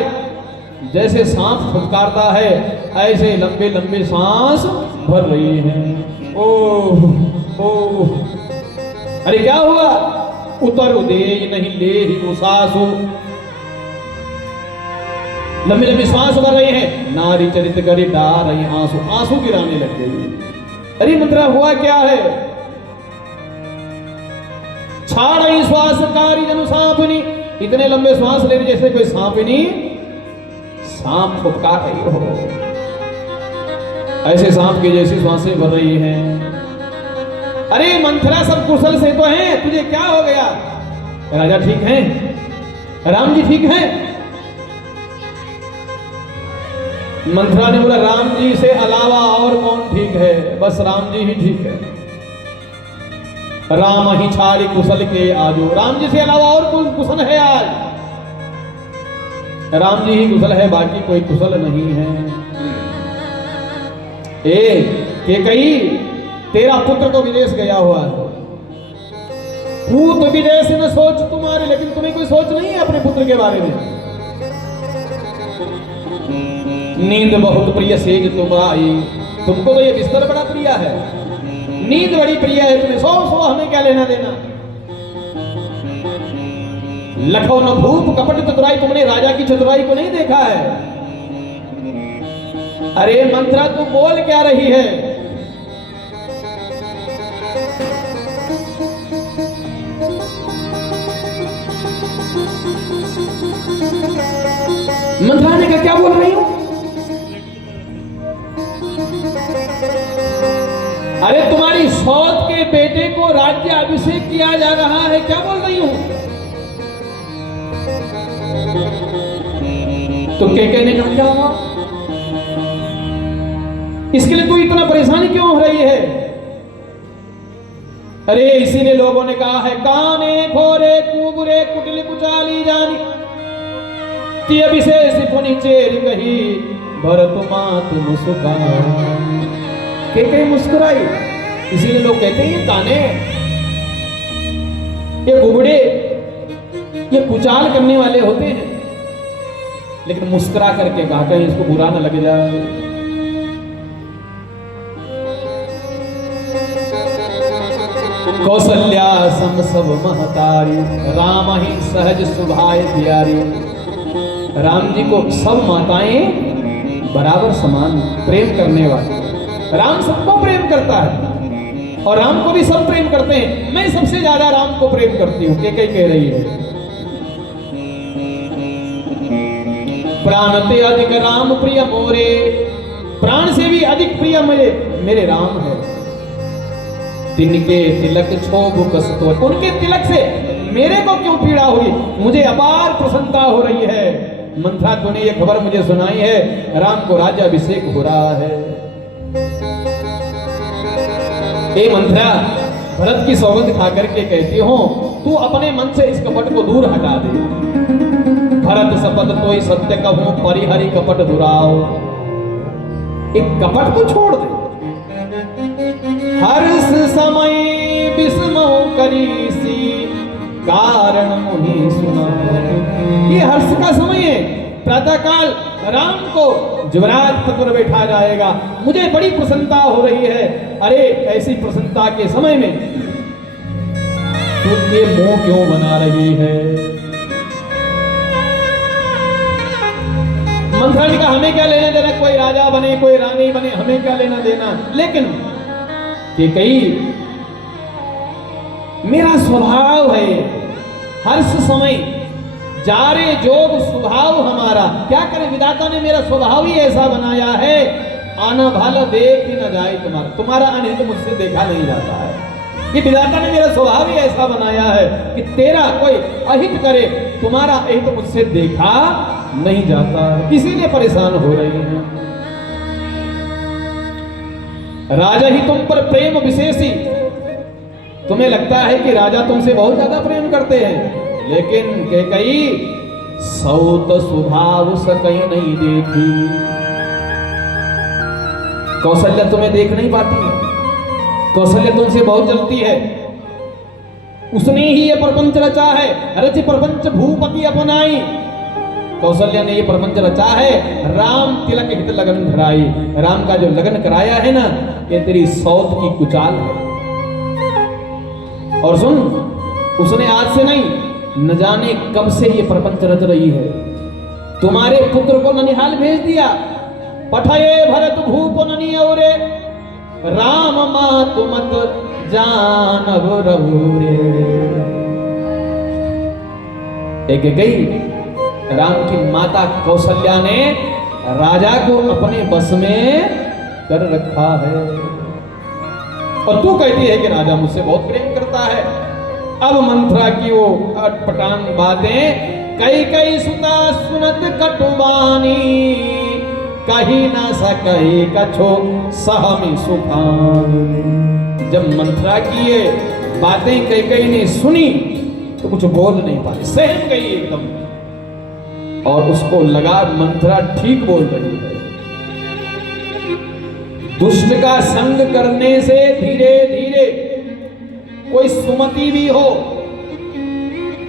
जैसे सांस फुफकारता है ऐसे लंबे लंबे सांस भर रही हैं। ओह ओह, अरे क्या हुआ। उतर दे नहीं ले ही उसासु, लंबे लंबे श्वास भर रहे हैं, नारी चरित करी डार रही आंसू, आंसू गिराने लग गई। अरे मंत्रा हुआ क्या है? छाड़ श्वास कारी जनु सांपनी, इतने लंबे श्वास ले रही जैसे कोई सांपनी सांप फुफकार रही हो, ऐसे सांप की जैसी श्वासें भर रही हैं। अरे मंथरा सब कुशल से तो हैं, तुझे क्या हो गया? राजा ठीक हैं, राम जी ठीक हैं? मंथरा ने बोला राम जी से अलावा और कौन ठीक है? बस राम जी ही ठीक है। राम ही छाड़ी कुशल के आजो, राम जी से अलावा और कौन कुशल है? आज राम जी ही कुशल है, बाकी कोई कुशल नहीं है। के कही तेरा पुत्र तो विदेश गया हुआ है, पूत विदेश में सोच तुम्हारे, लेकिन तुम्हें कोई सोच नहीं है अपने पुत्र के बारे में। नींद बहुत प्रिय सेज तुम आई, तुमको तो ये बिस्तर बड़ा प्रिय है, नींद बड़ी प्रिय है तुम्हें, सो सो हमें क्या लेना देना। लखो न भूप कपट चतुराई, तुमने राजा की चतुराई को नहीं देखा है। अरे मंत्रा तू बोल क्या रही है? मंत्रा ने कहा क्या बोल रही हूं? अरे तुम्हारी सौत के बेटे को राज्य अभिषेक किया जा रहा है, क्या बोल रही हूं? तो कहने का क्या हुआ? इसके लिए तू इतना परेशानी क्यों हो रही है? अरे इसीलिए लोगों ने कहा है काने खोरे कुबुरे कुटली कुचाली जानी ती विशेष पुनि चेर कही भरत मात मुस्कान। के मुस्कुराई, इसीलिए लोग कहते हैं ये काने, ये कुबड़े, ये कुचाल करने वाले होते हैं, लेकिन मुस्कुरा करके कहा कहीं इसको बुरा ना लग जाए। कौशल्या सम सब महतारी, राम ही सहज सुभाय प्यारी। राम जी को सब माताएं बराबर समान प्रेम करने वाली, राम सबको प्रेम करता है और राम को भी सब प्रेम करते हैं। मैं सबसे ज्यादा राम को प्रेम करती हूं, के कह रही है। प्राण ते अधिक राम प्रिय मोरे, प्राण से भी अधिक प्रिय मेरे राम है। तिनके तिलक छोभ कसतो, उनके तिलक से मेरे को क्यों पीड़ा हुई? मुझे अपार प्रसन्नता हो रही है। मंत्रा तूने ये खबर मुझे सुनाई है, राम को राज्याभिषेक हो रहा है। ए मंत्रा, भरत की सौगंध खा करके कहती हूं तू अपने मन से इस कपट को दूर हटा दे। भरत सपत तोई सत्य कहूं परिहरि कपट दुराओ, एक कपट को छोड़ दे। हर्ष समय विस्मो करीसी कारण मुहि सुना। ये हर्ष का समय है, प्रातः काल राम को युवराज पद पर बैठा जाएगा, मुझे बड़ी प्रसन्नता हो रही है। अरे ऐसी प्रसन्नता के समय में तू ये मोह क्यों बना रही है? मंत्रा ने कहा हमें क्या लेना देना, कोई राजा बने कोई रानी बने, हमें क्या लेना देना। लेकिन कि कई मेरा स्वभाव है हर्ष समय जारे जोग स्वभाव हमारा, क्या करे विधाता ने मेरा स्वभाव ही ऐसा बनाया है। आना भाला देख ही न जाए तुम्हारा, तुम्हारा अनहित मुझसे देखा नहीं जाता है। ये विधाता ने मेरा स्वभाव ही ऐसा बनाया है कि तेरा कोई अहित करे, तुम्हारा अहित मुझसे देखा नहीं जाता है, इसीलिए परेशान हो रही है। राजा ही तुम पर प्रेम विशेषी, तुम्हें लगता है कि राजा तुमसे बहुत ज्यादा प्रेम करते हैं, लेकिन कैकेयी सौत स्वभाव सकई नहीं देखी। कौशल्या तुम्हें देख नहीं पाती है, कौशल्या तुमसे बहुत जलती है। उसने ही ये प्रपंच रचा है, रचि प्रपंच भूपति अपनाई। कौशल्या ने ये प्रपंच रचा है, राम तिलक हित लगन धराई। राम का जो लगन कराया है ना, ये तेरी सौत की कुचाल है। और सुन, उसने आज से नहीं न जाने कब से ये प्रपंच रच रही है। तुम्हारे पुत्र को ननिहाल भेज दिया। पठये भरत भूप ननि औरे, राम मातु मत जानब रहुरे। एक गई राम की माता कौशल्या ने राजा को अपने बस में कर रखा है, और तू कहती है कि राजा मुझसे बहुत प्रेम करता है। अब मंथरा की वो अटपटांग बातें, कई कई सुता सुनत कटुबानी, कही ना सकई कछो सहमी सुखानी। जब मंथरा की ये बातें कई कई ने सुनी तो कुछ बोल नहीं पाई, सहम गई एकदम, और उसको लगा मंथरा ठीक बोल रही है। दुष्ट का संग करने से धीरे धीरे कोई सुमति भी हो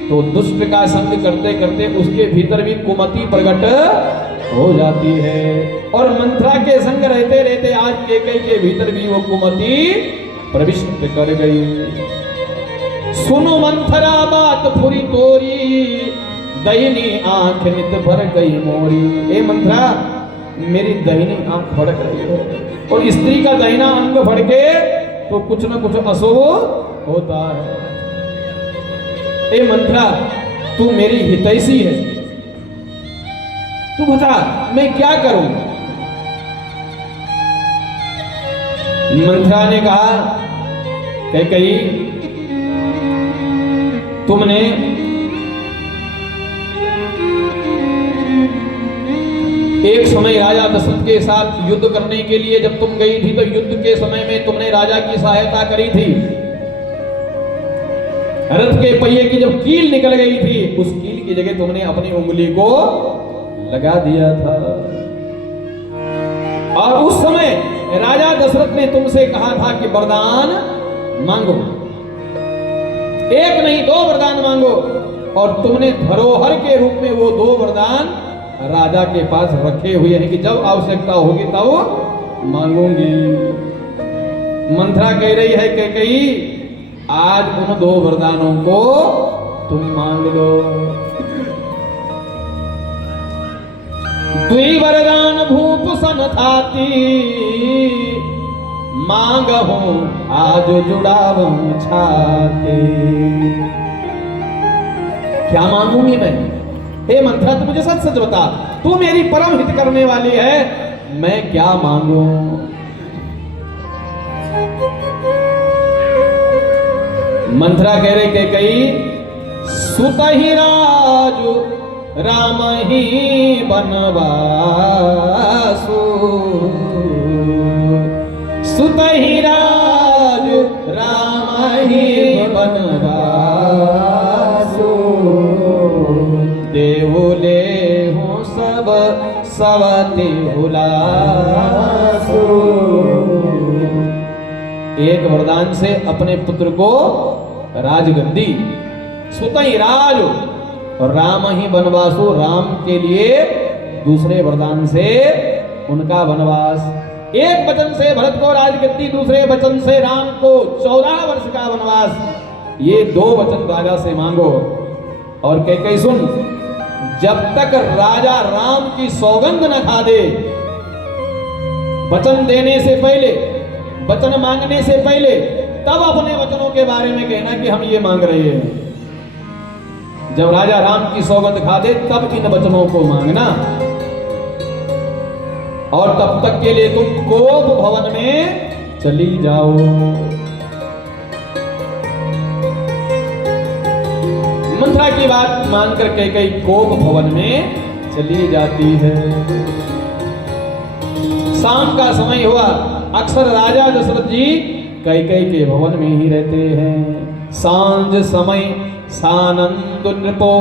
तो दुष्ट का संग करते करते उसके भीतर भी कुमति प्रकट हो जाती है। और मंथरा के संग रहते रहते आज कैकेयी के भीतर भी वो कुमति प्रविष्ट कर गई। सुनो मंथरा बात फुरी तोरी, दहिनी आंख नित भर गई मोरी। ए मंथरा, मेरी दहिनी आंख फड़क रही है, और स्त्री का दाहिना अंग फड़के तो कुछ न कुछ अशुभ होता है। ए मंथरा, तू मेरी हितैषी है, तू बता मैं क्या करूं? मंथरा ने कहा, कैकेयी तुमने एक समय राजा दशरथ के साथ युद्ध करने के लिए जब तुम गई थी तो युद्ध के समय में तुमने राजा की सहायता करी थी। रथ के पहिए की जब कील निकल गई थी, उस कील की जगह तुमने अपनी उंगली को लगा दिया था, और उस समय राजा दशरथ ने तुमसे कहा था कि वरदान मांगो, एक नहीं 2 वरदान मांगो, और तुमने धरोहर के रूप में वो 2 वरदान राजा के पास रखे हुए हैं कि जब आवश्यकता होगी तब मांगूंगी। मंथरा कह रही है कैकेयी, आज उन 2 वरदानों को तुम मांग लो। दुई वरदान भूप सन थाती, मांगहु आज जुड़ावू छाती। क्या मांगूंगी मैं? हे मंथरा, तू मुझे सच सच बता, तू मेरी परम हित करने वाली है, मैं क्या मांगू? मंथरा कह रहे कैकेयी, सुतहि राजु राम ही बनवासु, सुतहि राजु राम ही बनवासु, देहु लेहु सब सवति हुलासु। एक वरदान से अपने पुत्र को राजगद्दी, सुतई राज और राम ही वनवासु, राम के लिए दूसरे वरदान से उनका वनवास। एक वचन से भरत को राजगद्दी, दूसरे वचन से राम को 14 वर्ष का वनवास। ये 2 वचन राजा से मांगो। और कैकेयी सुन, जब तक राजा राम की सौगंध न खा दे, वचन देने से पहले, वचन मांगने से पहले, तब अपने वचनों के बारे में कहना कि हम ये मांग रहे हैं। जब राजा राम की सौगंध खा दे तब इन वचनों को मांगना, और तब तक के लिए तुम कोप भवन में चली जाओ। मंथरा की बात मानकर कैकेयी कोप भवन में चली जाती है। शाम का समय हुआ, अक्सर राजा दशरथ जी कैकेयी के भवन में ही रहते हैं। सांझ समय सानंद नृपो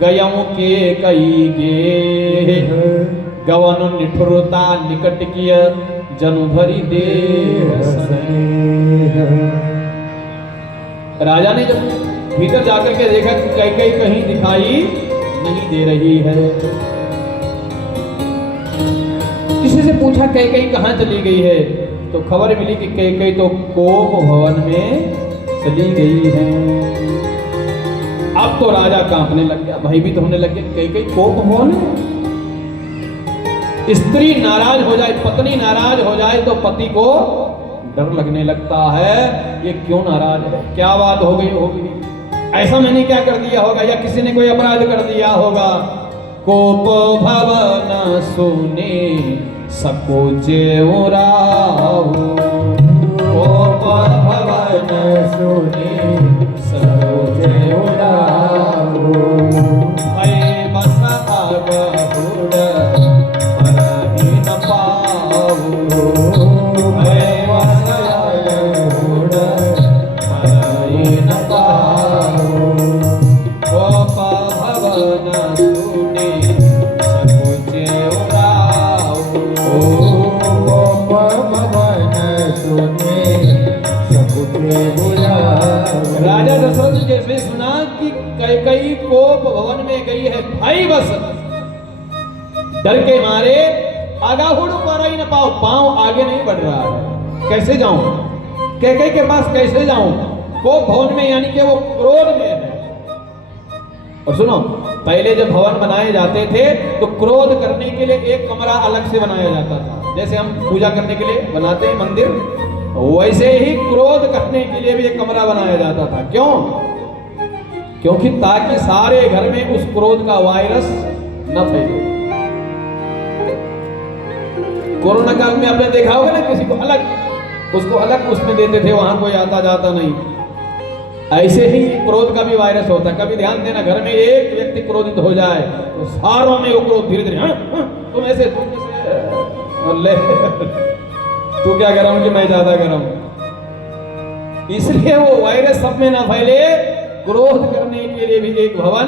गयों के कई गे, गवन निठुरता निकट किय जनु भरी देह स्नेह। राजा ने जब भीतर जाकर के देखा कि कैकेयी कहीं दिखाई नहीं दे रही है, किसी से पूछा कैकेयी कहाँ चली गई है, तो खबर मिली कि कैकेयी तो कोप भवन में चली गई है। अब तो राजा कांपने लग गया, भयभीत होने लग गया। कई कोप होने, स्त्री नाराज हो जाए, पत्नी नाराज हो जाए तो पति को डर लगने लगता है, ये क्यों नाराज है, क्या बात हो गई होगी, ऐसा मैंने क्या कर दिया होगा, या किसी ने कोई अपराध कर दिया होगा। कोप भवन सुने सकोचे उराहु, कोप भवन सुने सकोचे उराहु, भय बस आगहुड़ परहि न पाऊ, भय बस आगहुड़ परहि न पाऊ, कोप भवन सुने सकोचे उराहु। कोप भवन सुने सकोचे उराहु। राजा दशरथ जैसे सुना कि कैकेयी कोप भवन में गई है, भाई बस डर के मारे आगाहुड़ पर ही न पाओ, पांव आगे नहीं बढ़ रहा है, कैसे जाऊं, कैकेयी के पास कैसे जाऊं, कोप भवन में, यानी कि वो क्रोध में है। और सुनो, पहले जब भवन बनाए जाते थे तो क्रोध करने के लिए एक कमरा अलग से बनाया जाता था, जैसे हम पूजा करने के लिए बनाते हैं मंदिर, वैसे ही क्रोध करने के लिए भी एक कमरा बनाया जाता था। क्यों? क्योंकि ताकि सारे घर में उस क्रोध का वायरस न फैले। कोरोना काल में आपने देखा होगा ना, किसी को अलग, उसको अलग उसमें देते थे, वहां कोई आता जाता नहीं। ऐसे ही क्रोध का भी वायरस होता है। कभी ध्यान देना, घर में एक व्यक्ति क्रोधित हो जाए तो सारों में वो क्रोध धीरे धीरे, तुम ऐसे ले तू क्या गरम कि मैं ज्यादा गरम, इसलिए वो वायरस सब में ना फैले, क्रोध करने के लिए भी एक भवन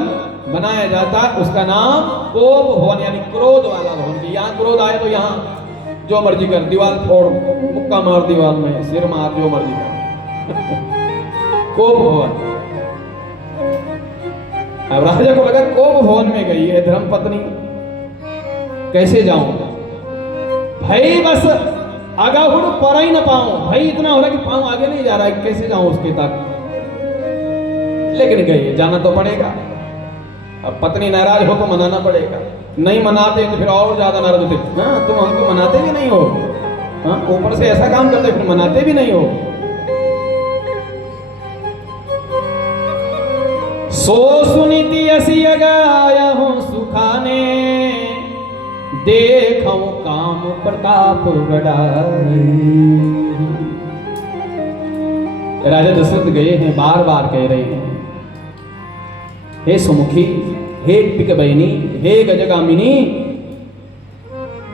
बनाया जाता, उसका नाम कोप भवन, यानी क्रोध वाला भवन। यहाँ क्रोध आए तो यहाँ जो मर्जी कर, दीवार फोड़, मुक्का मार दीवार में, सिर मार, जो मर्जी कर। कोप भवन। अब राजा को लगा कोप भवन में गई है धर्मपत्नी, कैसे जाऊं, भाई बस आगाहुड़ पर ही न पाऊं, भाई इतना हो रहा कि पांव आगे नहीं जा रहा है, कैसे जाऊं उसके तक, लेकिन गई, जाना तो पड़ेगा। अब पत्नी नाराज हो तो मनाना पड़ेगा, नहीं मनाते तो फिर और ज्यादा नाराज होते, हाँ तुम हमको मनाते भी नहीं हो, हाँ ऊपर से ऐसा काम करते फिर मनाते भी नहीं हो। सो सुनीति असी अगाया हूं सुखाने, देखो काम प्रताप गढ़ाई। राजा दशरथ गए हैं, बार बार कह रहे हैं, हे सुमुखी, हे पिक बहिनी, हे गजगामिनी,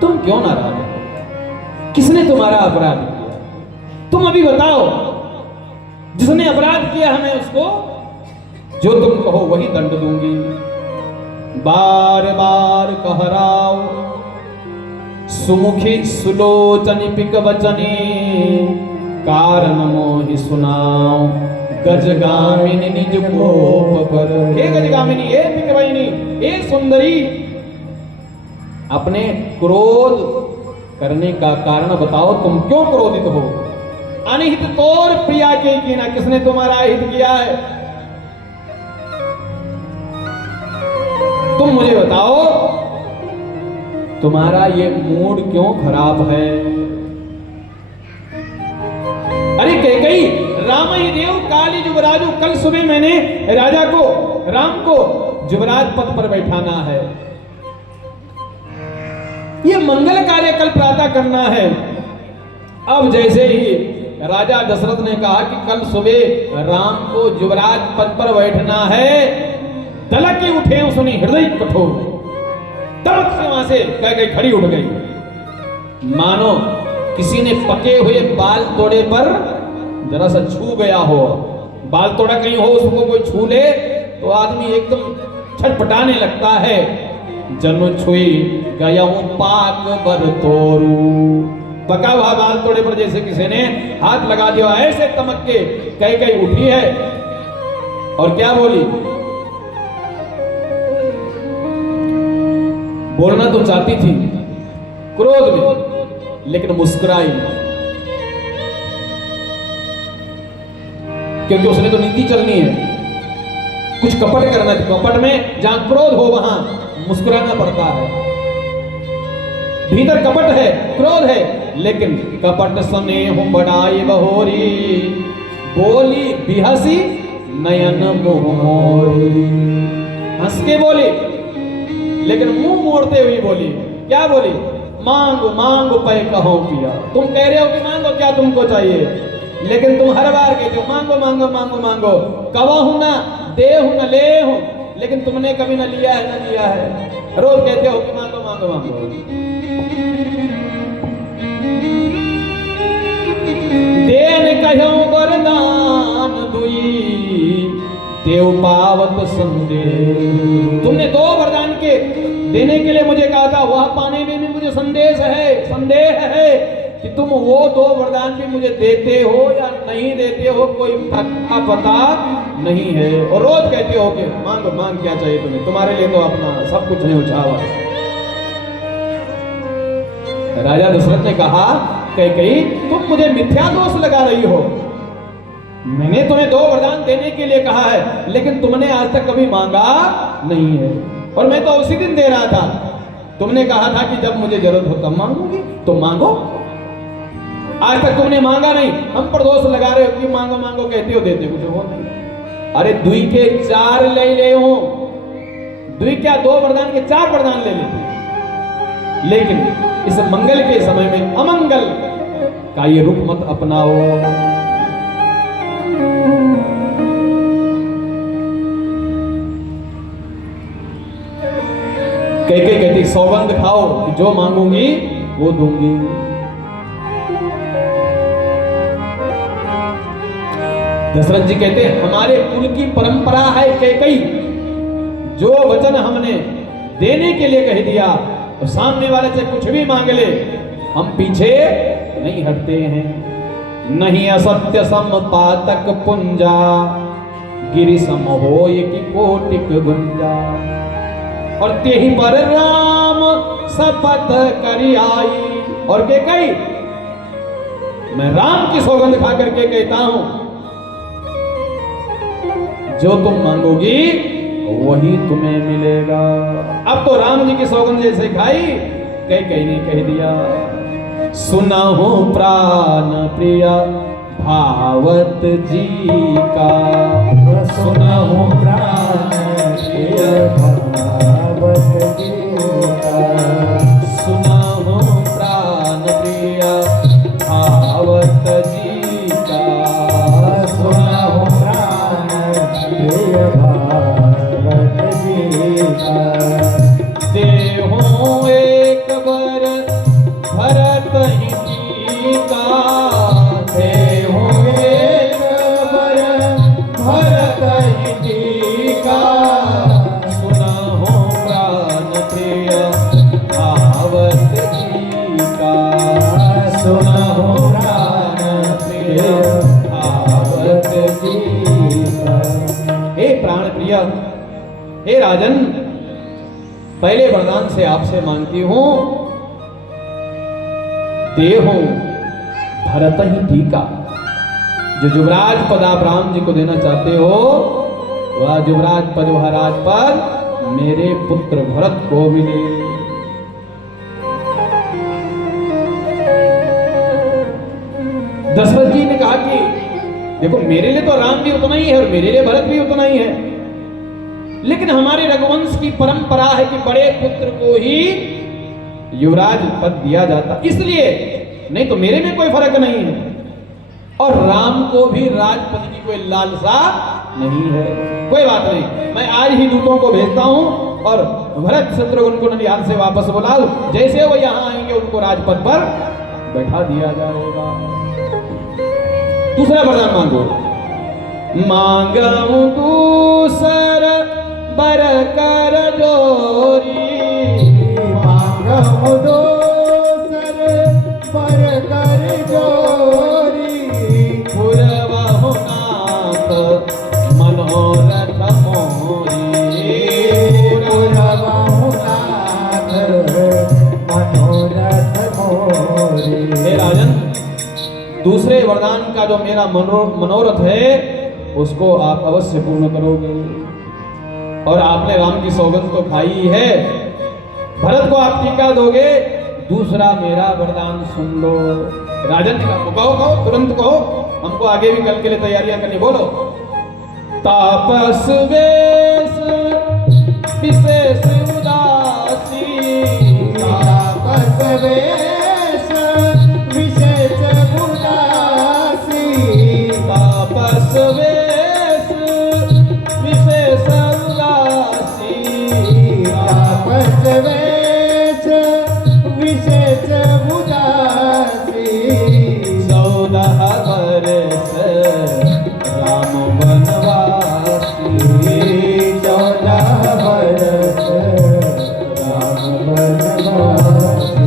तुम क्यों नाराज हो, किसने तुम्हारा अपराध किया, तुम अभी बताओ, जिसने अपराध किया हमें उसको जो तुम कहो वही दंड दूंगी। बार बार कहराओ सुमुखी सुलोचनी पिक बचनी, कारण मोहि सुनाओ गजगामिनी निज कोप पर। हे गजगामिनी, हे पिक बहिनी, हे सुंदरी, अपने क्रोध करने का कारण बताओ, तुम क्यों क्रोधित हो। अनिहित तोर प्रिया के कीना, किसने तुम्हारा हित किया है, तुम मुझे बताओ, तुम्हारा ये मूड क्यों खराब है। अरे कैकेयी, राम ही देव काली युवराजु, कल सुबह मैंने राजा को, राम को युवराज पद पर बैठाना है, ये मंगल कार्य कल प्रातः करना है। अब जैसे ही राजा दशरथ ने कहा कि कल सुबह राम को युवराज पद पर बैठना है, तलक ही उठे सुनी हृदय कठोर, तड़क से वहां से कैकेयी खड़ी उठ गई, मानो किसी ने पके हुए बाल तोड़े पर जरा सा छू गया हो। बाल तोड़ा कहीं हो, उसको कोई छू ले तो आदमी एकदम छटपटाने लगता है। जन्म छुई गया पाक बर तोरू, पका हुआ बाल तोड़े पर जैसे किसी ने हाथ लगा दिया, ऐसे तमक के कैकेयी उठी है और क्या बोली, बोलना तो चाहती थी क्रोध में, लेकिन मुस्कुराई, क्योंकि उसने तो नीति चलनी है। कुछ कपट करना, कपट में जहां क्रोध हो वहां मुस्कुराना पड़ता है। भीतर कपट है, क्रोध है, लेकिन कपट स्नेह बढ़ाई बहोरी, बोली बिहसी नयन मोरी। हंस के बोली लेकिन मुंह मोड़ते हुए बोली। क्या बोली? मांगो मांगो पे कहो पिया। तुम कह रहे हो कि मांगो, क्या तुमको चाहिए, लेकिन तुम हर बार कहते हो मांगो मांगो मांगो मांगो। कवाहू ना, देहू ना, लेहू, लेकिन तुमने कभी ना लिया है ना दिया है। रोज कहते हो कि मांगो मांगो मांगो। देन कहो वरदान दुई, देव पावत संदेह। तुमने दो वरदान के देने के लिए मुझे कहा था, वह पाने में भी मुझे संदेह है कि तुम वो दो वरदान भी मुझे देते हो या नहीं देते हो, कोई पता नहीं है। और रोज कहते हो कि मांगो, मांग क्या चाहिए तुम्हें, तुम्हारे लिए तो अपना सब कुछ नहीं उछावा। राजा दशरथ ने कहा, कैकेयी तुम मुझे मिथ्या दोष लगा रही हो। मैंने तुम्हें दो वरदान देने के लिए कहा है, लेकिन तुमने आज तक कभी मांगा नहीं है, और मैं तो उसी दिन दे रहा था। तुमने कहा था कि जब मुझे जरूरत हो तब मांगूंगी, तो मांगो। आज तक तुमने मांगा नहीं, हम पर दोष लगा रहे हो कि मांगो मांगो कहते हो, देते कुछ हो नहीं। अरे दुई के चार ले हो, दुई क्या दो वरदान के चार वरदान ले लेते, लेकिन इस मंगल के समय में अमंगल का ये रुख मत अपनाओ। कैकेयी कहती सौगंध खाओ कि जो मांगूंगी वो दूंगी। दशरथ जी कहते हमारे कुल की परंपरा है कैकेयी, जो वचन हमने देने के लिए कह दिया और सामने वाले से कुछ भी मांग ले, हम पीछे नहीं हटते हैं। नहीं असत्य सम पातक पुंजा, गिरि सम होय की कोटिक गुंजा। और तेहि पर राम शपथ करी आई। और कैकेयी मैं राम की सौगंध खा करके कहता हूं, जो तुम मांगोगी वही तुम्हें मिलेगा। अब तो राम जी की सौगंध जैसे खाई, कैकेयी ने कह दिया, सुना हो प्राण प्रिय भावत जी का, सुना हो प्राण प्रिय भावत जी का, सुना हो प्राण प्रिय भावत जी का, सुना हो प्राण प्रिय भावत जी का। देहो एक बर भरत ही का, देहो एक बर भरत ही का, सुना हो प्राण प्रिय भावत जी का, सुना हो प्राण प्रिय भावत जी का। हे प्राण प्रिय, हे राजन, पहले वरदान से आपसे मांगती हूं, देहो भरत ही टीका। जो युवराज पद आप राम जी को देना चाहते हो, वह युवराज पद, वह राजपद मेरे पुत्र भरत को मिले। दशरथ जी ने कहा कि देखो मेरे लिए तो राम भी उतना ही है और मेरे लिए भरत भी उतना ही है, लेकिन हमारे रघुवंश की परंपरा है कि बड़े पुत्र को ही युवराज पद दिया जाता, इसलिए, नहीं तो मेरे में कोई फर्क नहीं है। और राम को भी राजपद की कोई लालसा नहीं है। कोई बात नहीं, मैं आज ही दूतों को भेजता हूं और भरत शत्रुघ्न को ननिहाल से वापस बुला दो, जैसे वो यहां आएंगे उनको राजपद पर बैठा दिया जाएगा। दूसरा वरदान मांगो, मांगू दूसर बर कर जोरी, मांगो दोसर बर कर जोरी, पुरवहु नाथ मनोरथ मोरी, पुरवहु नाथ मनोरथ मोरी। हे राजन, दूसरे वरदान का जो मेरा मनोरथ है उसको आप अवश्य पूर्ण करोगे। और आपने राम की सौगंध तो खाई है, भरत को आप टीका दोगे, दूसरा मेरा वरदान सुन लो। राजन जी का कहो कहो, तुरंत कहो, हमको आगे भी कल के लिए तैयारियां करनी। बोलो। तापस वेश विशेष उदासी, तापस वेश विशेष उदासी, तापस वेश विशेष उदासी, तापस वेश विशेष उदासी, 14 वर्ष राम वनवासी, 14 वर्ष राम वनवासी।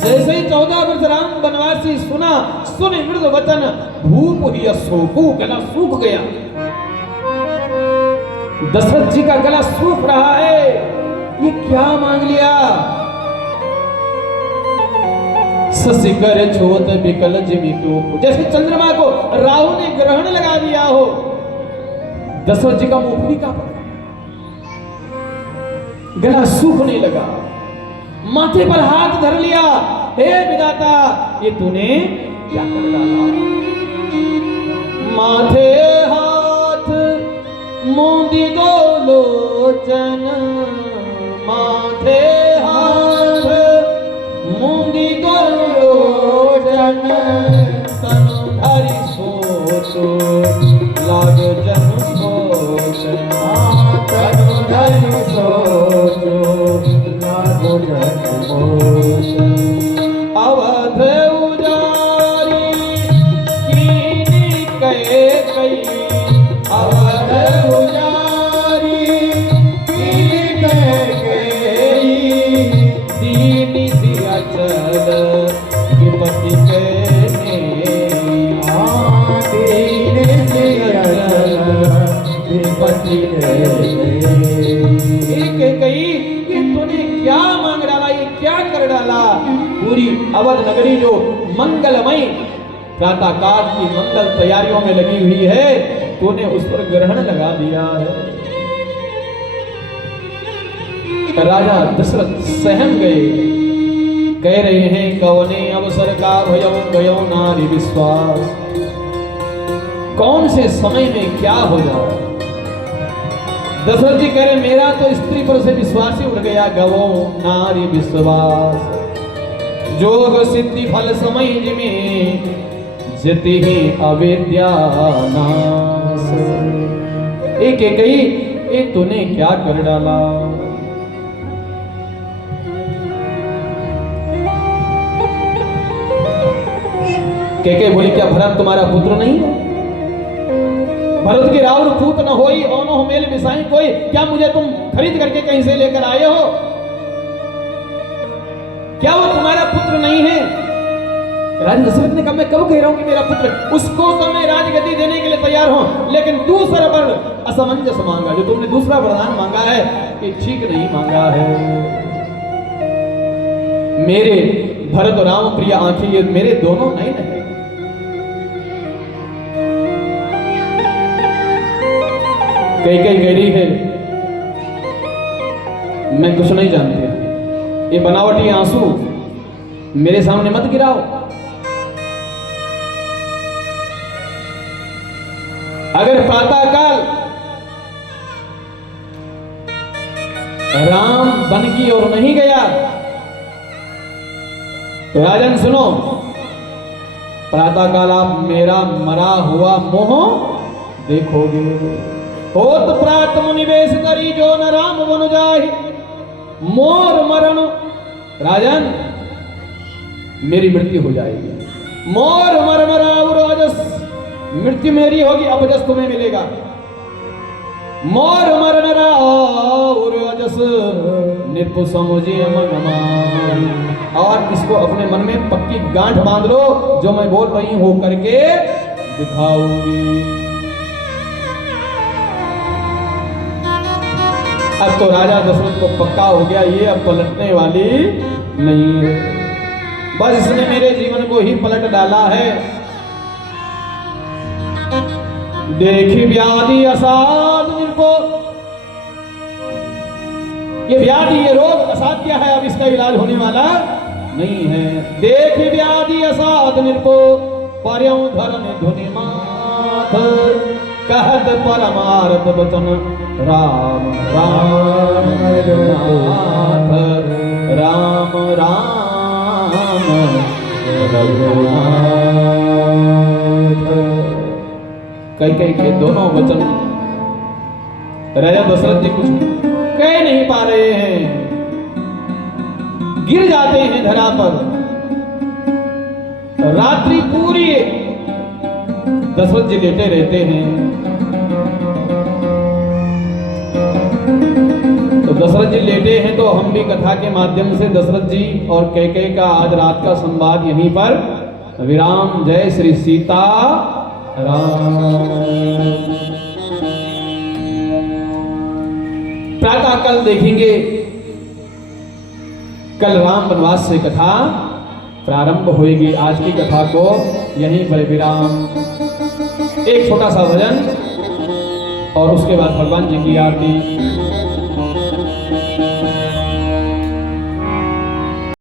जैसे ही 14 वर्ष राम वनवासी सुना, सुने मृद वचन, भूप ही शोकू, गला सूख गया। दशरथ जी का गला सूख रहा है, ये क्या मांग लिया? ससिकर छोत विकल जिमितो, जैसे चंद्रमा को राहु ने ग्रहण लगा दिया हो। दशरथ जी का मुख भी कांप रहा, गला सूखने लगा, माथे पर हाथ धर लिया। हे विधाता, ये तूने क्या कर डाला? माथे हाथ मूंदी दो लोचन, माथे हाथ मूंदी दो लोचन, तनु धरि सोचो लाग जन सोचन, तनु धरि सोचो लागो जन सोचन। अवध उजारी कीनी कहे कई, अवध उजारी कीनी कहे कई, दीन सिया चल विपति के दीन सिया चल विपति कई। ये तूने क्या मांग डाला, ये क्या कर डाला? पूरी अवध नगरी जो मंगलमय प्रातः काल की मंगल तैयारियों में लगी हुई है, तूने उस पर ग्रहण लगा दिया है। राजा दशरथ सहम गए, कह रहे हैं कवने अवसर का भयो गयो नारी विश्वास, कौन से समय में क्या हो जाए। दशरथ जी कह रहे मेरा तो स्त्री पर से विश्वास ही उड़ गया, गवो नारी विश्वास, जोग सिद्धि फल समय जिमें जिति ही अविद्या नाश। एक एक ही, ये तूने क्या कर डाला? के बोली क्या भरत तुम्हारा पुत्र नहीं है? भरत की राउर पूत न होई, ओनो मेल मिसाई कोई, क्या मुझे तुम खरीद करके कहीं से लेकर आए हो? क्या वो तुम्हारा पुत्र नहीं है? राजा दशरथ ने कहा मैं कब कह रहा हूं कि मेरा पुत्र, उसको तो मैं राजगद्दी देने के लिए तैयार हूं, लेकिन दूसरा वर असमंजस मांगा, जो तुमने दूसरा वरदान मांगा है ये ठीक नहीं मांगा है। मेरे भरत और राम प्रिय आंखें, ये मेरे दोनों नयन है। कई कई कह रही है मैं कुछ नहीं जानती, ये बनावटी आंसू मेरे सामने मत गिराओ। अगर प्रातः काल राम बन की ओर नहीं गया तो राजन सुनो, प्रातः काल आप मेरा मरा हुआ मोह देखोगे। होत प्रात मुनिवेश करी जो न राम बन जाहि, मोर मरण राजन मेरी मृत्यु हो जाएगी। मोर मरण राउर अजस, मृत्यु मेरी होगी, अपजस तुम्हें मिलेगा। मोर मरण राउर अजस निरपु समुझिय मगमान। और इसको अपने मन में पक्की गांठ बांध लो, जो मैं बोल रही हूं करके दिखाऊंगी। अब तो राजा दशरथ को पक्का हो गया ये अब पलटने वाली नहीं है, बस इसने मेरे जीवन को ही पलट डाला है। देखी व्याधि असाध को कि व्याधि ये रोग असाध्य है, अब इसका इलाज होने वाला नहीं है। देख व्याधि असाध निरको पर्यं धरन धुनि माथ, कहत परमार्थ वचन राम राम रघुनाथ, राम राम रघुनाथ। कई के दोनों वचन राजा दशरथ जी कुछ कह नहीं पा रहे हैं, गिर जाते हैं धरा पर। रात्रि पूरी दशरथ जी लेटे रहते हैं। तो दशरथ जी लेटे हैं तो हम भी कथा के माध्यम से दशरथ जी और कैकेयी का आज रात का संवाद यहीं पर विराम। जय श्री सीता राम। प्रातः कल देखेंगे, कल राम वनवास से कथा प्रारंभ होगी। आज की कथा को यहीं पर विराम। एक छोटा सा भजन और उसके बाद भगवान जी की आरती।